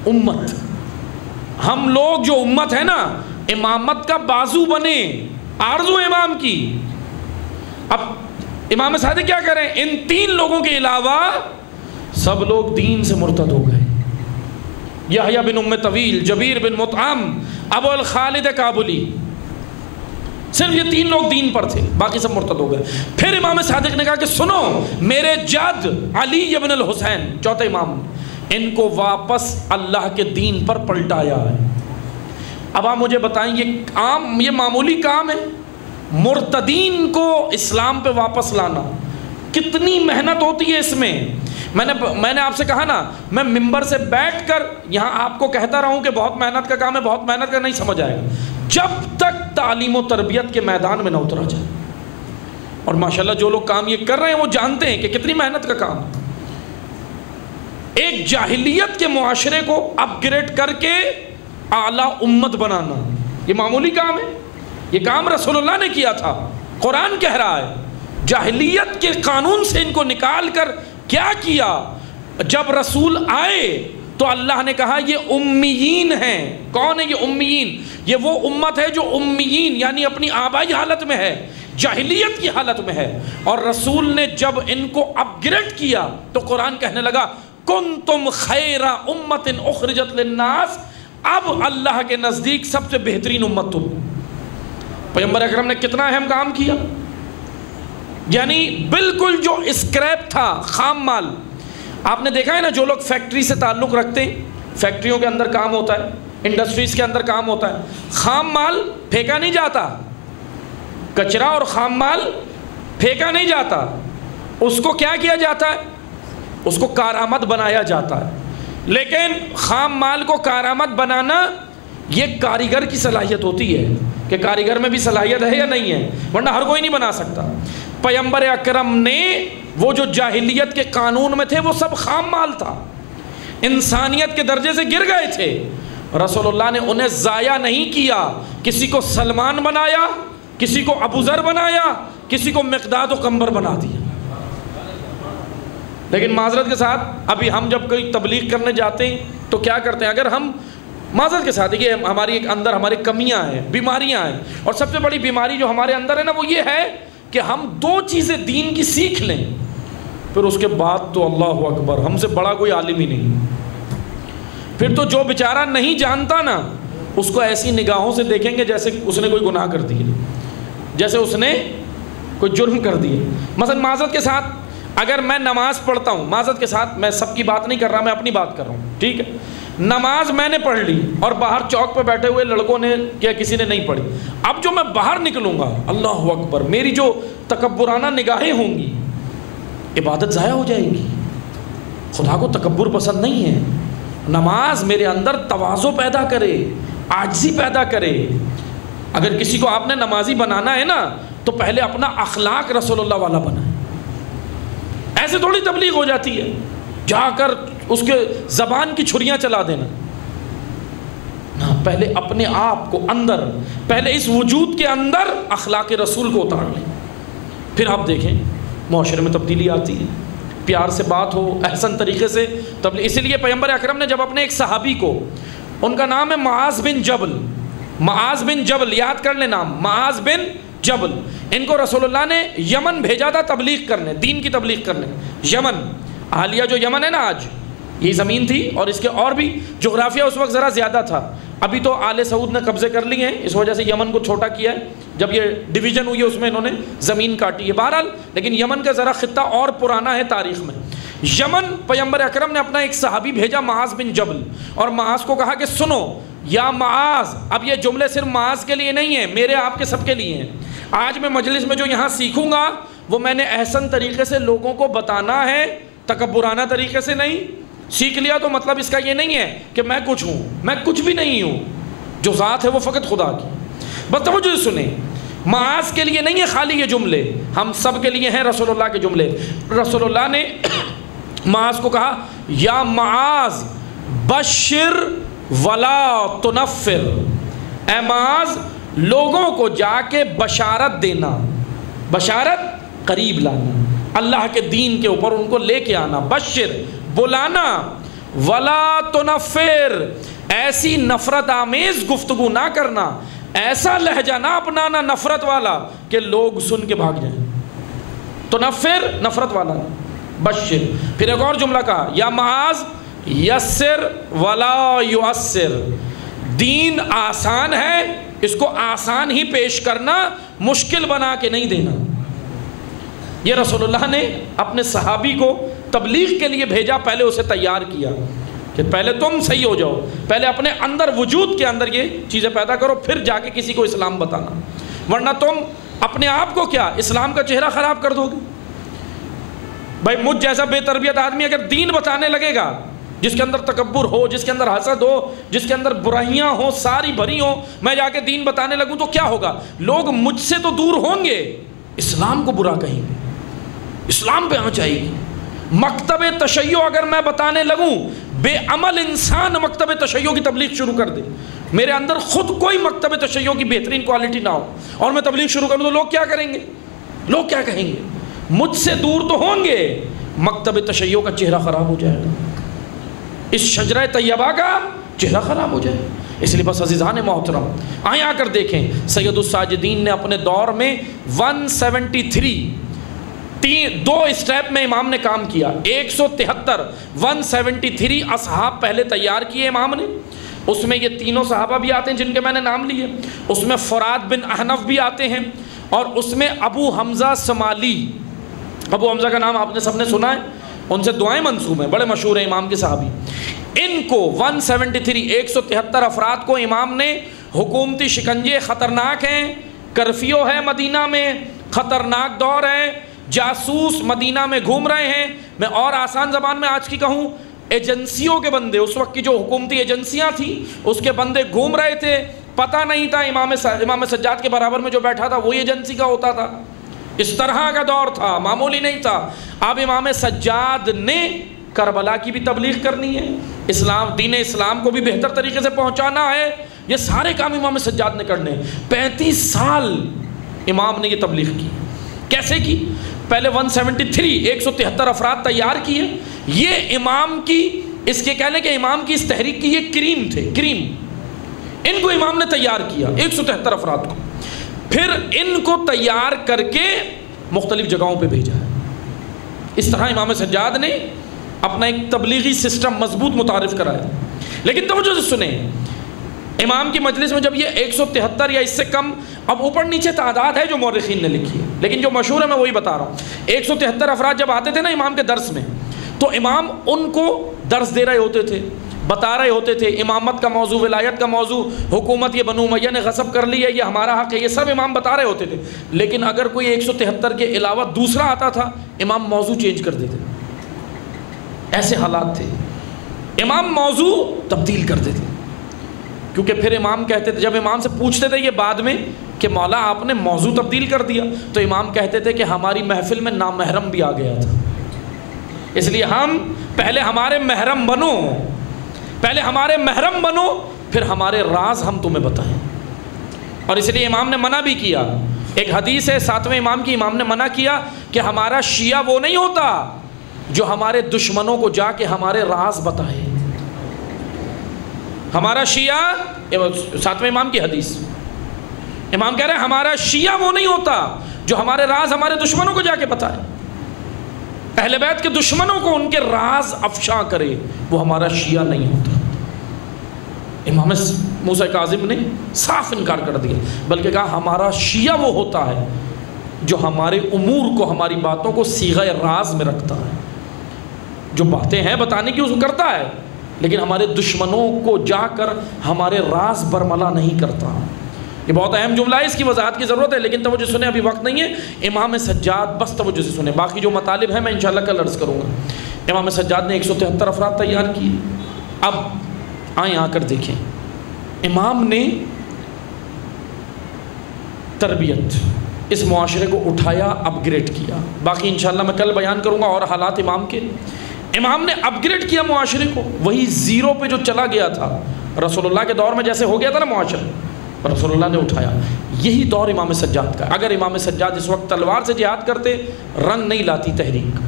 امت، ہم لوگ جو امت ہے نا، امامت کا بازو بنے، آرزو امام کی. اب امام صادق کیا کریں؟ ان 3 لوگوں کے علاوہ سب لوگ دین سے مرتد ہو گئے. یحییٰ بن ام طویل، جبیر بن مطعم، ابو الخالد کابلی، صرف یہ 3 لوگ دین پر تھے، باقی سب مرتد ہو گئے. پھر امام صادق نے کہا کہ سنو، میرے جد علی بن الحسین، چوتھے امام، ان کو واپس اللہ کے دین پر پلٹایا ہے. اب آپ مجھے بتائیں یہ معمولی کام ہے؟ مرتدین کو اسلام پہ واپس لانا کتنی محنت ہوتی ہے اس میں. میں نے آپ سے کہا نا، میں ممبر سے بیٹھ کر یہاں آپ کو کہتا رہا ہوں کہ بہت محنت کا کام ہے، بہت محنت کا نہیں سمجھ آئے گا جب تک تعلیم و تربیت کے میدان میں نہ اترا جائے. اور ماشاءاللہ جو لوگ کام یہ کر رہے ہیں وہ جانتے ہیں کہ کتنی محنت کا کام ہے. ایک جاہلیت کے معاشرے کو اپ گریڈ کر کے اعلیٰ امت بنانا، یہ معمولی کام ہے؟ یہ کام رسول اللہ نے کیا تھا. قرآن کہہ رہا ہے جاہلیت کے قانون سے ان کو نکال کر کیا کیا؟ جب رسول آئے تو اللہ نے کہا یہ امیین ہیں. کون ہے یہ امیین؟ یہ وہ امت ہے جو امیین یعنی اپنی آبائی حالت میں ہے، جاہلیت کی حالت میں ہے. اور رسول نے جب ان کو اپ گریڈ کیا تو قرآن کہنے لگا کنتم خیر امت اخرجت للناس، اب اللہ کے نزدیک سب سے بہترین امت تم. پیغمبر اکرم نے کتنا اہم کام کیا، یعنی بالکل جو اسکریپ تھا، خام مال. آپ نے دیکھا ہے نا، جو لوگ فیکٹری سے تعلق رکھتے ہیں، فیکٹریوں کے اندر کام ہوتا ہے، انڈسٹریز کے اندر کام ہوتا ہے، خام مال پھینکا نہیں جاتا، کچرا اور خام مال پھینکا نہیں جاتا، اس کو کیا کیا جاتا ہے؟ اس کو کارآمد بنایا جاتا ہے. لیکن خام مال کو کارآمد بنانا یہ کاریگر کی صلاحیت ہوتی ہے کہ کاریگر میں بھی صلاحیت ہے یا نہیں ہے، ورنہ ہر کوئی نہیں بنا سکتا. پیغمبر اکرم نے وہ جو جاہلیت کے قانون میں تھے وہ سب خام مال تھا، انسانیت کے درجے سے گر گئے تھے. رسول اللہ نے انہیں ضائع نہیں کیا، کسی کو سلمان بنایا، کسی کو ابو ذر بنایا، کسی کو مقداد و قنبر بنا دیا۔ لیکن معذرت کے ساتھ ابھی ہم جب کوئی تبلیغ کرنے جاتے ہیں تو کیا کرتے ہیں، اگر ہم معذرت کے ساتھ یہ ہماری ایک اندر ہماری کمیاں ہیں، بیماریاں ہیں، اور سب سے بڑی بیماری جو ہمارے اندر ہے نا وہ یہ ہے کہ ہم دو چیزیں دین کی سیکھ لیں، پھر اس کے بعد تو اللہ اکبر ہم سے بڑا کوئی عالم ہی نہیں، پھر تو جو بیچارہ نہیں جانتا نا اس کو ایسی نگاہوں سے دیکھیں گے جیسے اس نے کوئی گناہ کر دیا، جیسے اس نے کوئی جرم کر دیا۔ مثلا معذرت کے ساتھ اگر میں نماز پڑھتا ہوں، معذرت کے ساتھ میں سب کی بات نہیں کر رہا، میں اپنی بات کر رہا ہوں، ٹھیک ہے، نماز میں نے پڑھ لی اور باہر چوک پہ بیٹھے ہوئے لڑکوں نے یا کسی نے نہیں پڑھی، اب جو میں باہر نکلوں گا اللہ اکبر میری جو تکبرانہ نگاہیں ہوں گی، عبادت ضائع ہو جائے گی۔ خدا کو تکبر پسند نہیں ہے، نماز میرے اندر تواضع پیدا کرے، عاجزی پیدا کرے۔ اگر کسی کو آپ نے نمازی بنانا ہے نا تو پہلے اپنا اخلاق رسول اللہ والا بنائے۔ ایسے تھوڑی تبلیغ ہو جاتی ہے جا کر اس کے زبان کی چھریاں چلا دینا، نہ، پہلے اپنے آپ کو اندر، پہلے اس وجود کے اندر اخلاق رسول کو اتار لیں، پھر آپ دیکھیں معاشرے میں تبدیلی آتی ہے، پیار سے بات ہو، احسن طریقے سے تبلیغ۔ اسی لیے پیغمبر اکرم نے جب اپنے ایک صحابی کو، ان کا نام ہے معاذ بن جبل، معاذ بن جبل، یاد کر لیں نام، معاذ بن جبل، ان کو رسول اللہ نے یمن بھیجا تھا تبلیغ کرنے، دین کی تبلیغ کرنے۔ یمن، حالیہ جو یمن ہے نا آج، یہ زمین تھی، اور اس کے اور بھی جغرافیہ اس وقت ذرا زیادہ تھا، ابھی تو آل سعود نے قبضے کر لیے ہیں، اس وجہ سے یمن کو چھوٹا کیا ہے، جب یہ ڈویژن ہوئی ہے اس میں انہوں نے زمین کاٹی ہے، بہرحال لیکن یمن کا ذرا خطہ اور پرانا ہے تاریخ میں۔ یمن پیغمبر اکرم نے اپنا ایک صحابی بھیجا معاذ بن جبل، اور معاذ کو کہا کہ سنو یا معاذ، اب یہ جملے صرف معاذ کے لیے نہیں ہیں، میرے آپ کے سب کے لیے ہیں۔ آج میں مجلس میں جو یہاں سیکھوں گا وہ میں نے احسن طریقے سے لوگوں کو بتانا ہے، تکبرانہ طریقے سے نہیں۔ سیکھ لیا تو مطلب اس کا یہ نہیں ہے کہ میں کچھ ہوں، میں کچھ بھی نہیں ہوں، جو ذات ہے وہ فقط خدا کی۔ بس توجہ سے سنیں، معاذ کے لیے نہیں ہے خالی یہ جملے، ہم سب کے لیے ہیں رسول اللہ کے جملے۔ رسول اللہ نے معاذ کو کہا یا معاذ بشر ولا تنفر، اے معاذ لوگوں کو جا کے بشارت دینا، بشارت قریب لانا، اللہ کے دین کے اوپر ان کو لے کے آنا، بشر بلانا، ولا تنفر ایسی نفرت آمیز گفتگو نہ کرنا، ایسا لہجہ نہ اپنانا نفرت والا کہ لوگ سن کے بھاگ جائیں۔ تنفر نفرت والا، بشر۔ پھر ایک اور جملہ کہا یا معاذ یسر ولا یعسر، دین آسان ہے، اس کو آسان ہی پیش کرنا، مشکل بنا کے نہیں دینا۔ یہ رسول اللہ نے اپنے صحابی کو تبلیغ کے لیے بھیجا، پہلے اسے تیار کیا کہ پہلے تم صحیح ہو جاؤ، پہلے اپنے اندر وجود کے اندر یہ چیزیں پیدا کرو، پھر جا کے کسی کو اسلام بتانا، ورنہ تم اپنے آپ کو کیا اسلام کا چہرہ خراب کر دو گے۔ بھائی مجھ جیسا بے تربیت آدمی اگر دین بتانے لگے گا، جس کے اندر تکبر ہو، جس کے اندر حسد ہو، جس کے اندر برائیاں ہوں ساری بھری ہوں، میں جا کے دین بتانے لگوں تو کیا ہوگا؟ لوگ مجھ سے تو دور ہوں گے، اسلام کو برا کہیں گے، اسلام پہ آ جائے گی۔ مکتب تشیع اگر میں بتانے لگوں، بے عمل انسان مکتب تشیع کی تبلیغ شروع کر دے، میرے اندر خود کوئی مکتب تشیع کی بہترین کوالٹی نہ ہو، اور میں تبلیغ شروع کروں تو لوگ کیا کریں گے؟ لوگ کیا کہیں گے؟ مجھ سے دور تو ہوں گے، مکتب تشیع کا چہرہ خراب ہو جائے گا، اس شجرہ طیبہ کا چہرہ خراب ہو جائے۔ اس لیے بس عزیزان محترم آئیں آ کر دیکھیں، سید الساجدین نے اپنے دور میں 173 دو اسٹیپ میں امام نے کام کیا، 173 اصحاب پہلے تیار کیے امام نے، اس میں یہ تینوں صحابہ بھی آتے ہیں جن کے میں نے نام لیے، اس میں فرات بن احنف بھی آتے ہیں، اور اس میں ابو حمزہ سمالی، ابو حمزہ کا نام آپ نے سب نے سنا ہے، ان سے دعائیں منسوب ہیں، بڑے مشہور ہیں امام کے صحابی۔ ان کو 173 افراد کو امام نے، حکومتی شکنجے خطرناک ہیں، کرفیو ہے مدینہ میں، خطرناک دور ہے، جاسوس مدینہ میں گھوم رہے ہیں، میں اور آسان زبان میں آج کی کہوں، ایجنسیوں کے بندے، اس وقت کی جو حکومتی ایجنسیاں تھیں اس کے بندے گھوم رہے تھے، پتہ نہیں تھا امام سجاد کے برابر میں جو بیٹھا تھا وہی ایجنسی کا ہوتا تھا، اس طرح کا دور تھا، معمولی نہیں تھا۔ اب امام سجاد نے کربلا کی بھی تبلیغ کرنی ہے، اسلام، دین اسلام کو بھی بہتر طریقے سے پہنچانا ہے، یہ سارے کام امام سجاد نے کرنے ہیں۔ 35 سال امام نے یہ تبلیغ کی، کیسے کی؟ پہلے 173 افراد تیار کیے. یہ امام کی اس کے کہنے کہ امام کی اس تحریک کی یہ کریم تھے، کریم. ان کو امام نے تیار کیا 173 افراد کو. پھر ان کو تیار کر کے مختلف جگہوں پہ بھیجا ہے. اس طرح امام سجاد نے اپنا ایک تبلیغی سسٹم مضبوط متعارف کرایا. لیکن توجہ سے سنیں، امام کی مجلس میں جب یہ 173 یا اس سے کم، اب اوپر نیچے تعداد ہے جو مورخین نے لکھی ہے، لیکن جو مشہور ہے میں وہی بتا رہا ہوں. 173 افراد جب آتے تھے نا امام کے درس میں، تو امام ان کو درس دے رہے ہوتے تھے، بتا رہے ہوتے تھے امامت کا موضوع، ولایت کا موضوع، حکومت یہ بنو امیہ نے غصب کر لی ہے، یہ ہمارا حق ہے، یہ سب امام بتا رہے ہوتے تھے. لیکن اگر کوئی 173 کے علاوہ دوسرا آتا تھا، امام موضوع چینج کر دیتے. ایسے حالات تھے، امام موضوع تبدیل کر دیتے. کیونکہ پھر امام کہتے تھے، جب امام سے پوچھتے تھے یہ بعد میں کہ مولا آپ نے موضوع تبدیل کر دیا، تو امام کہتے تھے کہ ہماری محفل میں نامحرم بھی آ گیا تھا، اس لیے ہم پہلے ہمارے محرم بنو، پہلے ہمارے محرم بنو، پھر ہمارے راز ہم تمہیں بتائیں. اور اس لیے امام نے منع بھی کیا. ایک حدیث ہے 7ویں امام کی، امام نے منع کیا کہ ہمارا شیعہ وہ نہیں ہوتا جو ہمارے دشمنوں کو جا کے ہمارے راز بتائے. ہمارا شیعہ، 7ویں امام کی حدیث، امام کہہ رہے ہیں ہمارا شیعہ وہ نہیں ہوتا جو ہمارے راز ہمارے دشمنوں کو جا کے بتائے. اہل بیت کے دشمنوں کو ان کے راز افشاں کرے، وہ ہمارا شیعہ نہیں ہوتا. امام موسیٰ کاظم نے صاف انکار کر دیا، بلکہ کہا ہمارا شیعہ وہ ہوتا ہے جو ہمارے امور کو، ہماری باتوں کو صیغہ راز میں رکھتا ہے. جو باتیں ہیں بتانے کی اس کو کرتا ہے، لیکن ہمارے دشمنوں کو جا کر ہمارے راز برملا نہیں کرتا. یہ بہت اہم جملہ ہے، اس کی وضاحت کی ضرورت ہے، لیکن توجہ سنیں، ابھی وقت نہیں ہے. امام سجاد، بس توجہ سے سنیں، باقی جو مطالب ہیں میں انشاءاللہ کل عرض کروں گا. امام سجاد نے 173 افراد تیار کیے. اب آئیں آ کر دیکھیں، امام نے تربیت اس معاشرے کو اٹھایا، اپ گریڈ کیا. باقی انشاءاللہ میں کل بیان کروں گا اور حالات امام کے. امام نے اپ گریڈ کیا معاشرے کو، وہی زیرو پہ جو چلا گیا تھا رسول اللہ کے دور میں جیسے ہو گیا تھا نا معاشرہ، رسول اللہ نے اٹھایا. یہی دور امام سجاد کا. اگر امام سجاد اس وقت تلوار سے جہاد کرتے، رنگ نہیں لاتی تحریک.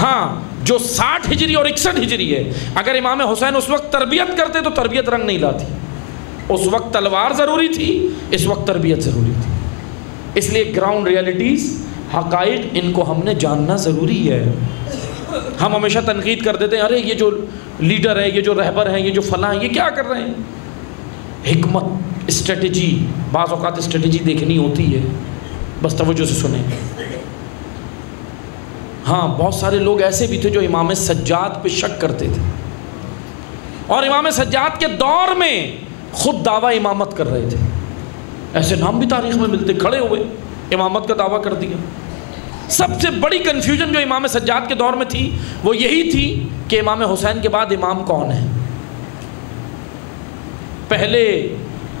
ہاں، جو 60 ہجری اور 61 ہجری ہے، اگر امام حسین اس وقت تربیت کرتے تو تربیت رنگ نہیں لاتی. اس وقت تلوار ضروری تھی، اس وقت تربیت ضروری تھی. اس لیے گراؤنڈ ریئلٹیز، حقائق، ان کو ہم نے جاننا ضروری ہے. ہم ہمیشہ تنقید کر دیتے ہیں، ارے یہ جو لیڈر ہے، یہ جو رہبر ہیں، یہ جو فلاں ہیں، یہ کیا کر رہے ہیں. حکمت، اسٹریٹجی، بعض اوقات اسٹریٹجی دیکھنی ہوتی ہے. بس توجہ سے سنیں. ہاں، بہت سارے لوگ ایسے بھی تھے جو امام سجاد پہ شک کرتے تھے، اور امام سجاد کے دور میں خود دعویٰ امامت کر رہے تھے. ایسے نام بھی تاریخ میں ملتے، کھڑے ہوئے امامت کا دعویٰ کر دیا. سب سے بڑی کنفیوژن جو امام سجاد کے دور میں تھی وہ یہی تھی کہ امام حسین کے بعد امام کون ہے. پہلے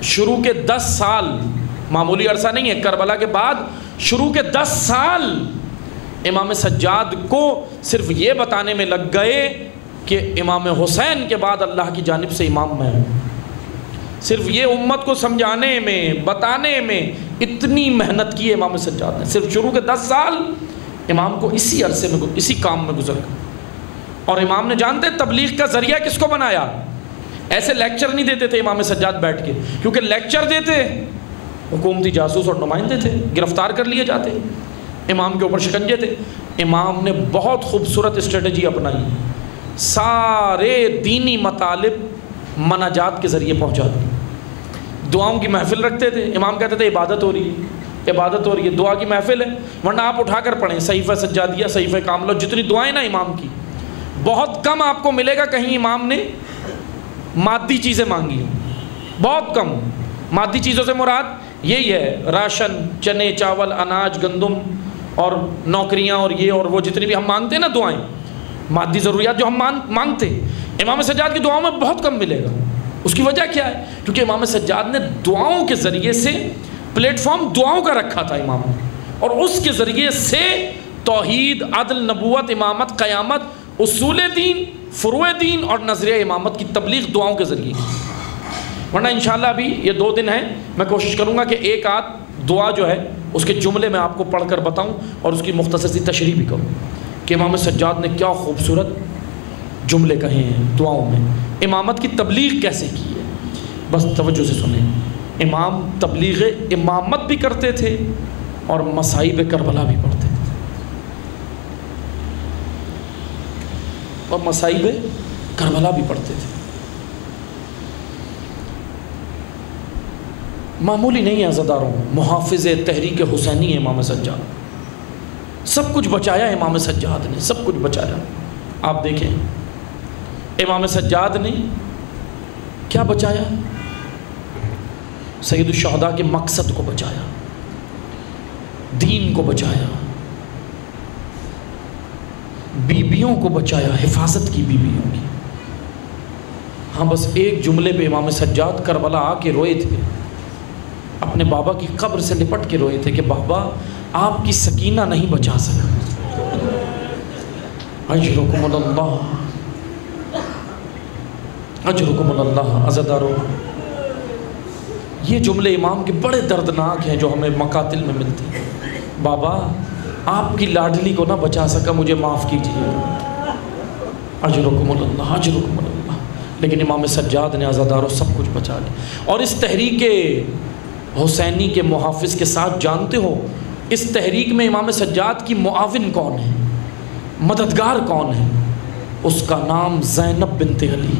شروع کے 10 سال، معمولی عرصہ نہیں ہے، کربلا کے بعد شروع کے 10 سال امام سجاد کو صرف یہ بتانے میں لگ گئے کہ امام حسین کے بعد اللہ کی جانب سے امام میں ہوں. صرف یہ امت کو سمجھانے میں، بتانے میں اتنی محنت کی امام سجاد نے. صرف شروع کے 10 سال امام کو اسی عرصے میں، اسی کام میں گزر گئے. اور امام نے جانتے تبلیغ کا ذریعہ کس کو بنایا. ایسے لیکچر نہیں دیتے تھے امام سجاد بیٹھ کے، کیونکہ لیکچر دیتے حکومتی جاسوس اور نمائندے تھے، گرفتار کر لیے جاتے، امام کے اوپر شکنجے تھے. امام نے بہت خوبصورت اسٹریٹجی اپنائی، سارے دینی مطالب مناجات کے ذریعے پہنچا دی. دعاؤں کی محفل رکھتے تھے. امام کہتے تھے عبادت ہو رہی ہے، عبادت ہو رہی ہے، دعا کی محفل ہے، ورنہ آپ اٹھا کر پڑھیں صحیفہ سجادیہ، صحیفہ کاملہ، جتنی دعائیں نا امام کی، بہت کم آپ کو ملے گا کہیں امام نے مادی چیزیں مانگی ہیں. بہت کم. مادی چیزوں سے مراد یہی ہے، راشن، چنے، چاول، اناج، گندم اور نوکریاں اور یہ اور وہ جتنی بھی ہم مانگتے ہیں نا دعائیں، مادی ضروریات جو ہم مانگتے ہیں، امام سجاد کی دعاؤں میں بہت کم ملے گا. اس کی وجہ کیا ہے؟ کیونکہ امام سجاد نے دعاؤں کے ذریعے سے پلیٹ فارم دعاؤں کا رکھا تھا امام نے، اور اس کے ذریعے سے توحید، عدل، نبوت، امامت، قیامت، اصول دین، فروع دین اور نظریہ امامت کی تبلیغ دعاؤں کے ذریعے. ورنہ انشاءاللہ ابھی یہ 2 دن ہیں، میں کوشش کروں گا کہ ایک آدھ دعا جو ہے اس کے جملے میں آپ کو پڑھ کر بتاؤں اور اس کی مختصر سی تشریح بھی کروں کہ امام سجاد نے کیا خوبصورت جملے کہے ہیں دعاؤں میں، امامت کی تبلیغ کیسے کی ہے۔ بس توجہ سے سنیں، امام تبلیغ امامت بھی کرتے تھے اور مصائب کربلا بھی پڑھتے تھے، اور مصائب کربلا بھی پڑھتے تھے۔ معمولی نہیں ہے عزاداروں، محافظ تحریک حسینی امام سجاد، سب کچھ بچایا امام سجاد نے، سب کچھ بچایا۔ آپ دیکھیں امام سجاد نے کیا بچایا؟ سید الشہداء کے مقصد کو بچایا، دین کو بچایا، بیویوں کو بچایا، حفاظت کی بیویوں کی۔ ہاں بس ایک جملے پہ امام سجاد کربلا آ کے روئے تھے، اپنے بابا کی قبر سے لپٹ کے روئے تھے کہ بابا آپ کی سکینہ نہیں بچا سکا، اجرکم اللہ، اجرکم اللہ۔ عزادارو، یہ جملے امام کے بڑے دردناک ہیں جو ہمیں مقاتل میں ملتے ہیں۔ بابا آپ کی لاڈلی کو نہ بچا سکا، مجھے معاف کیجیے، اجرکم اللہ، اجرکم اللہ۔ لیکن امام سجاد نے عزادارو سب کچھ بچا لیا۔ اور اس تحریک حسینی کے محافظ کے ساتھ جانتے ہو اس تحریک میں امام سجاد کی معاون کون ہے، مددگار کون ہے؟ اس کا نام زینب بنت علی۔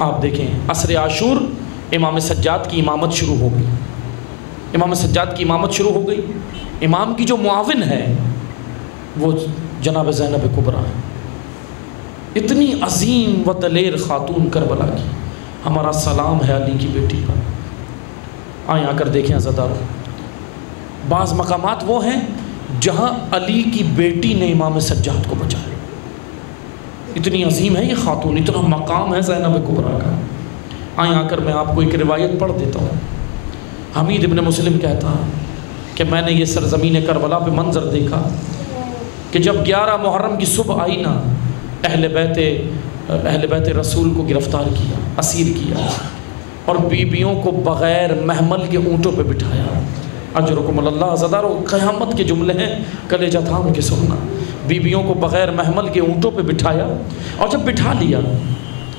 آپ دیکھیں عصر عاشور امام سجاد کی امامت شروع ہو گئی، امام سجاد کی امامت شروع ہو گئی۔ امام کی جو معاون ہے وہ جناب زینب کبریٰ ہے، اتنی عظیم و دلیر خاتون کربلا کی۔ ہمارا سلام ہے علی کی بیٹی پر۔ آئیں آ کر دیکھیں عزادارو، بعض مقامات وہ ہیں جہاں علی کی بیٹی نے امام سجاد کو بچایا۔ اتنی عظیم ہے یہ خاتون، اتنا مقام ہے زینب کبریٰ کا۔ آئیں آ کر میں آپ کو ایک روایت پڑھ دیتا ہوں۔ حمید ابن مسلم کہتا کہ میں نے یہ سرزمین کربلا پہ منظر دیکھا کہ جب 11 محرم کی صبح آئی نا، اہل بیت رسول کو گرفتار کیا، اسیر کیا، اور بیویوں کو بغیر محمل کے اونٹوں پہ بٹھایا۔ اجرکم اللہ۔ عزادارو قیامت کے جملے ہیں، کلیجہ تھام کے سننا۔ بیویوں کو بغیر محمل کے اونٹوں پہ بٹھایا، اور جب بٹھا لیا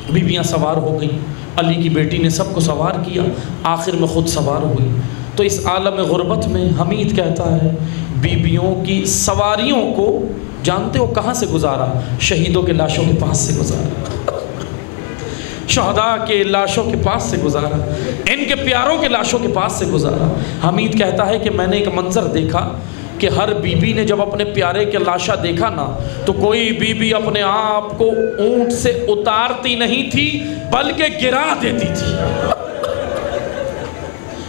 بیویاں سوار ہو گئیں، علی کی بیٹی نے سب کو سوار کیا، آخر میں خود سوار ہوئی۔ تو اس عالم غربت میں حمید کہتا ہے بیویوں کی سواریوں کو جانتے ہو کہاں سے گزارا؟ شہیدوں کے لاشوں کے پاس سے گزارا، شہداء کے لاشوں کے پاس سے گزارا، ان کے پیاروں کے لاشوں کے پاس سے گزارا۔ حمید کہتا ہے کہ میں نے ایک منظر دیکھا کہ ہر بی بی نے جب اپنے پیارے کے لاشا دیکھا نا تو کوئی بی بی اپنے آپ کو اونٹ سے اتارتی نہیں تھی بلکہ گرا دیتی تھی۔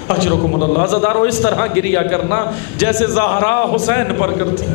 اجرکم اللہ۔ عزادارو اس طرح گریا کرنا جیسے زہرا حسین پر کرتی،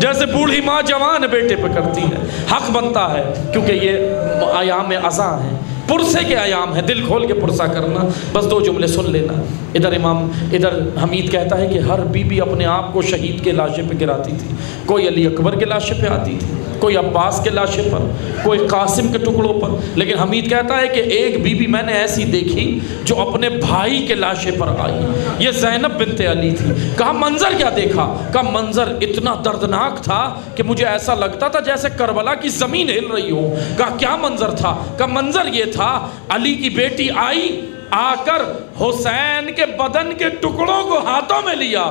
جیسے بوڑھی ماں جوان بیٹے پر کرتی ہے، حق بنتا ہے، کیونکہ یہ ایام عزاں ہیں، پرسے کے ایام ہیں، دل کھول کے پرسہ کرنا۔ بس 2 جملے سن لینا۔ ادھر حمید کہتا ہے کہ ہر بی بی اپنے آپ کو شہید کے لاشے پہ گراتی تھی، کوئی علی اکبر کے لاشے پہ آتی تھی، کوئی عباس کے لاشے پر، کوئی قاسم کے ٹکڑوں پر، لیکن حمید کہتا ہے کہ ایک بی بی میں نے ایسی دیکھی جو اپنے بھائی کے لاشے پر آئی، یہ زینب بنت علی تھی۔ کہا منظر کیا دیکھا؟ کہا منظر اتنا دردناک تھا کہ مجھے ایسا لگتا تھا جیسے کربلا کی زمین ہل رہی ہو۔ کہا کیا منظر تھا؟ کہا منظر یہ تھا، علی کی بیٹی آئی، آ کر حسین کے بدن کے ٹکڑوں کو ہاتھوں میں لیا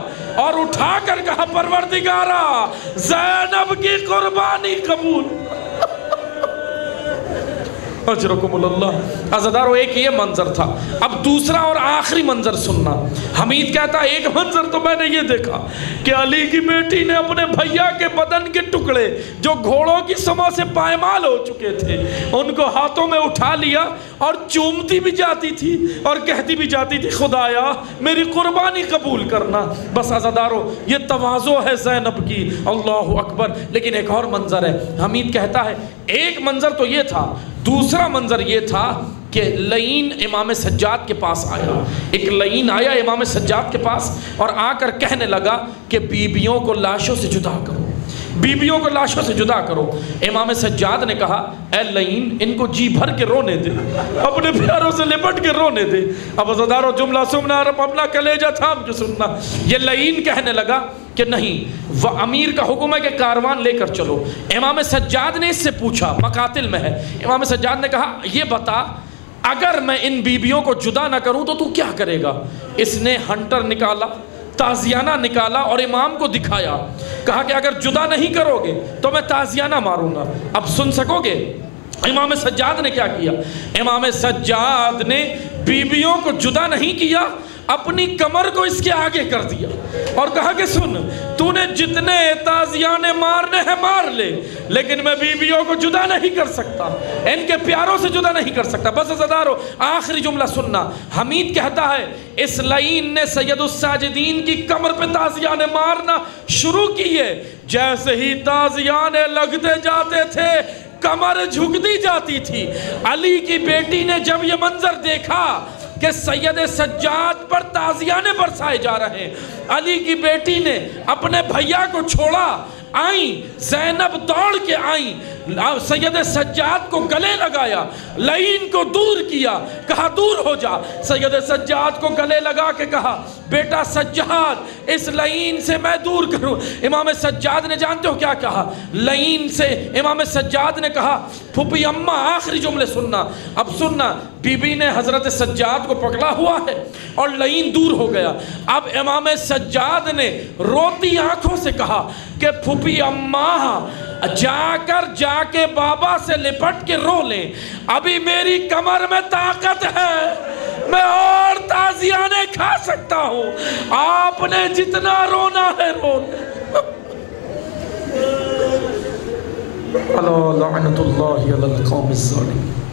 اور اٹھا کر کہا پروردگارا زینب کی قربانی قبول۔ اجرکم اللہ۔ عزادارو ایک یہ منظر تھا، اب دوسرا اور آخری منظر سننا۔ حمید کہتا ہے ایک منظر تو میں نے یہ دیکھا کہ علی کی بیٹی نے اپنے بھیا کے بدن کے ٹکڑے جو گھوڑوں کی سموں سے پائمال ہو چکے تھے ان کو ہاتھوں میں اٹھا لیا اور چومتی بھی جاتی تھی اور کہتی بھی جاتی تھی خدایا میری قربانی قبول کرنا۔ بس عزادارو یہ تواضع ہے زینب کی، اللہ اکبر۔ لیکن ایک اور منظر ہے، حمید کہتا ہے ایک منظر تو یہ تھا، دوسرا منظر یہ تھا کہ لعین امام سجاد کے پاس آیا، ایک لعین آیا امام سجاد کے پاس اور آ کر کہنے لگا کہ بیویوں کو لاشوں سے جدا کرو، بیویوں کو لاشوں سے جدا کرو۔ امام سجاد نے کہا اے لعین ان کو جی بھر کے رونے دے، اپنے پیاروں سے لپٹ کے رونے دے، اب عزادارو جملہ سننا، رب اپنا کلیجہ تھام کے سننا۔ یہ لعین کہنے لگا کہ نہیں، وہ امیر کا حکم ہے کہ کاروان لے کر چلو۔ امام سجاد نے اس سے پوچھا، مقاتل میں ہے، امام سجاد نے کہا یہ بتا اگر میں ان بیویوں کو جدا نہ کروں تو کیا کرے گا؟ اس نے ہنٹر نکالا، تازیانہ نکالا اور امام کو دکھایا، کہا کہ اگر جدا نہیں کرو گے تو میں تازیانہ ماروں گا، اب سن سکو گے؟ امام سجاد نے کیا کیا؟ امام سجاد نے بیویوں کو جدا نہیں کیا، اپنی کمر کو اس کے آگے کر دیا اور کہا کہ سن، تو نے جتنے تازیانے مارنے ہیں مار لے، لیکن میں بیویوں کو جدا نہیں کر سکتا، ان کے پیاروں سے جدا نہیں کر سکتا۔ بس عزادارو آخری جملہ سننا، حمید کہتا ہے اس لعین نے سید الساجدین کی کمر پہ تازیانے مارنا شروع کیے، جیسے ہی تازیانے لگتے جاتے تھے کمر جھکتی جاتی تھی۔ علی کی بیٹی نے جب یہ منظر دیکھا کہ سید سجاد پر تازیانے برسائے جا رہے ہیں، علی کی بیٹی نے اپنے بھیا کو چھوڑا، آئیں زینب دوڑ کے آئیں، سید سجاد کو گلے لگایا، لعین کو دور کیا، کہا دور ہو جا۔ سید سجاد کو گلے لگا کے کہا بیٹا سجاد اس لعین سے میں دور کروں۔ امام سجاد نے جانتے ہو کیا کہا؟ لعین سے امام سجاد نے کہا پھوپھی اماں آخری جملے سننا، اب سننا، بی بی نے حضرت سجاد کو پکڑا ہوا ہے اور لعین دور ہو گیا۔ اب امام سجاد نے روتی آنکھوں سے کہا کہ پھوپھی اماں جا کے بابا سے لپٹ کے رو لیں، ابھی میری کمر میں طاقت ہے، میں اور تازیانے کھا سکتا ہوں، آپ نے جتنا رونا ہے رو لیں۔ اللہ لعنت اللہ علی القوم الظالمین۔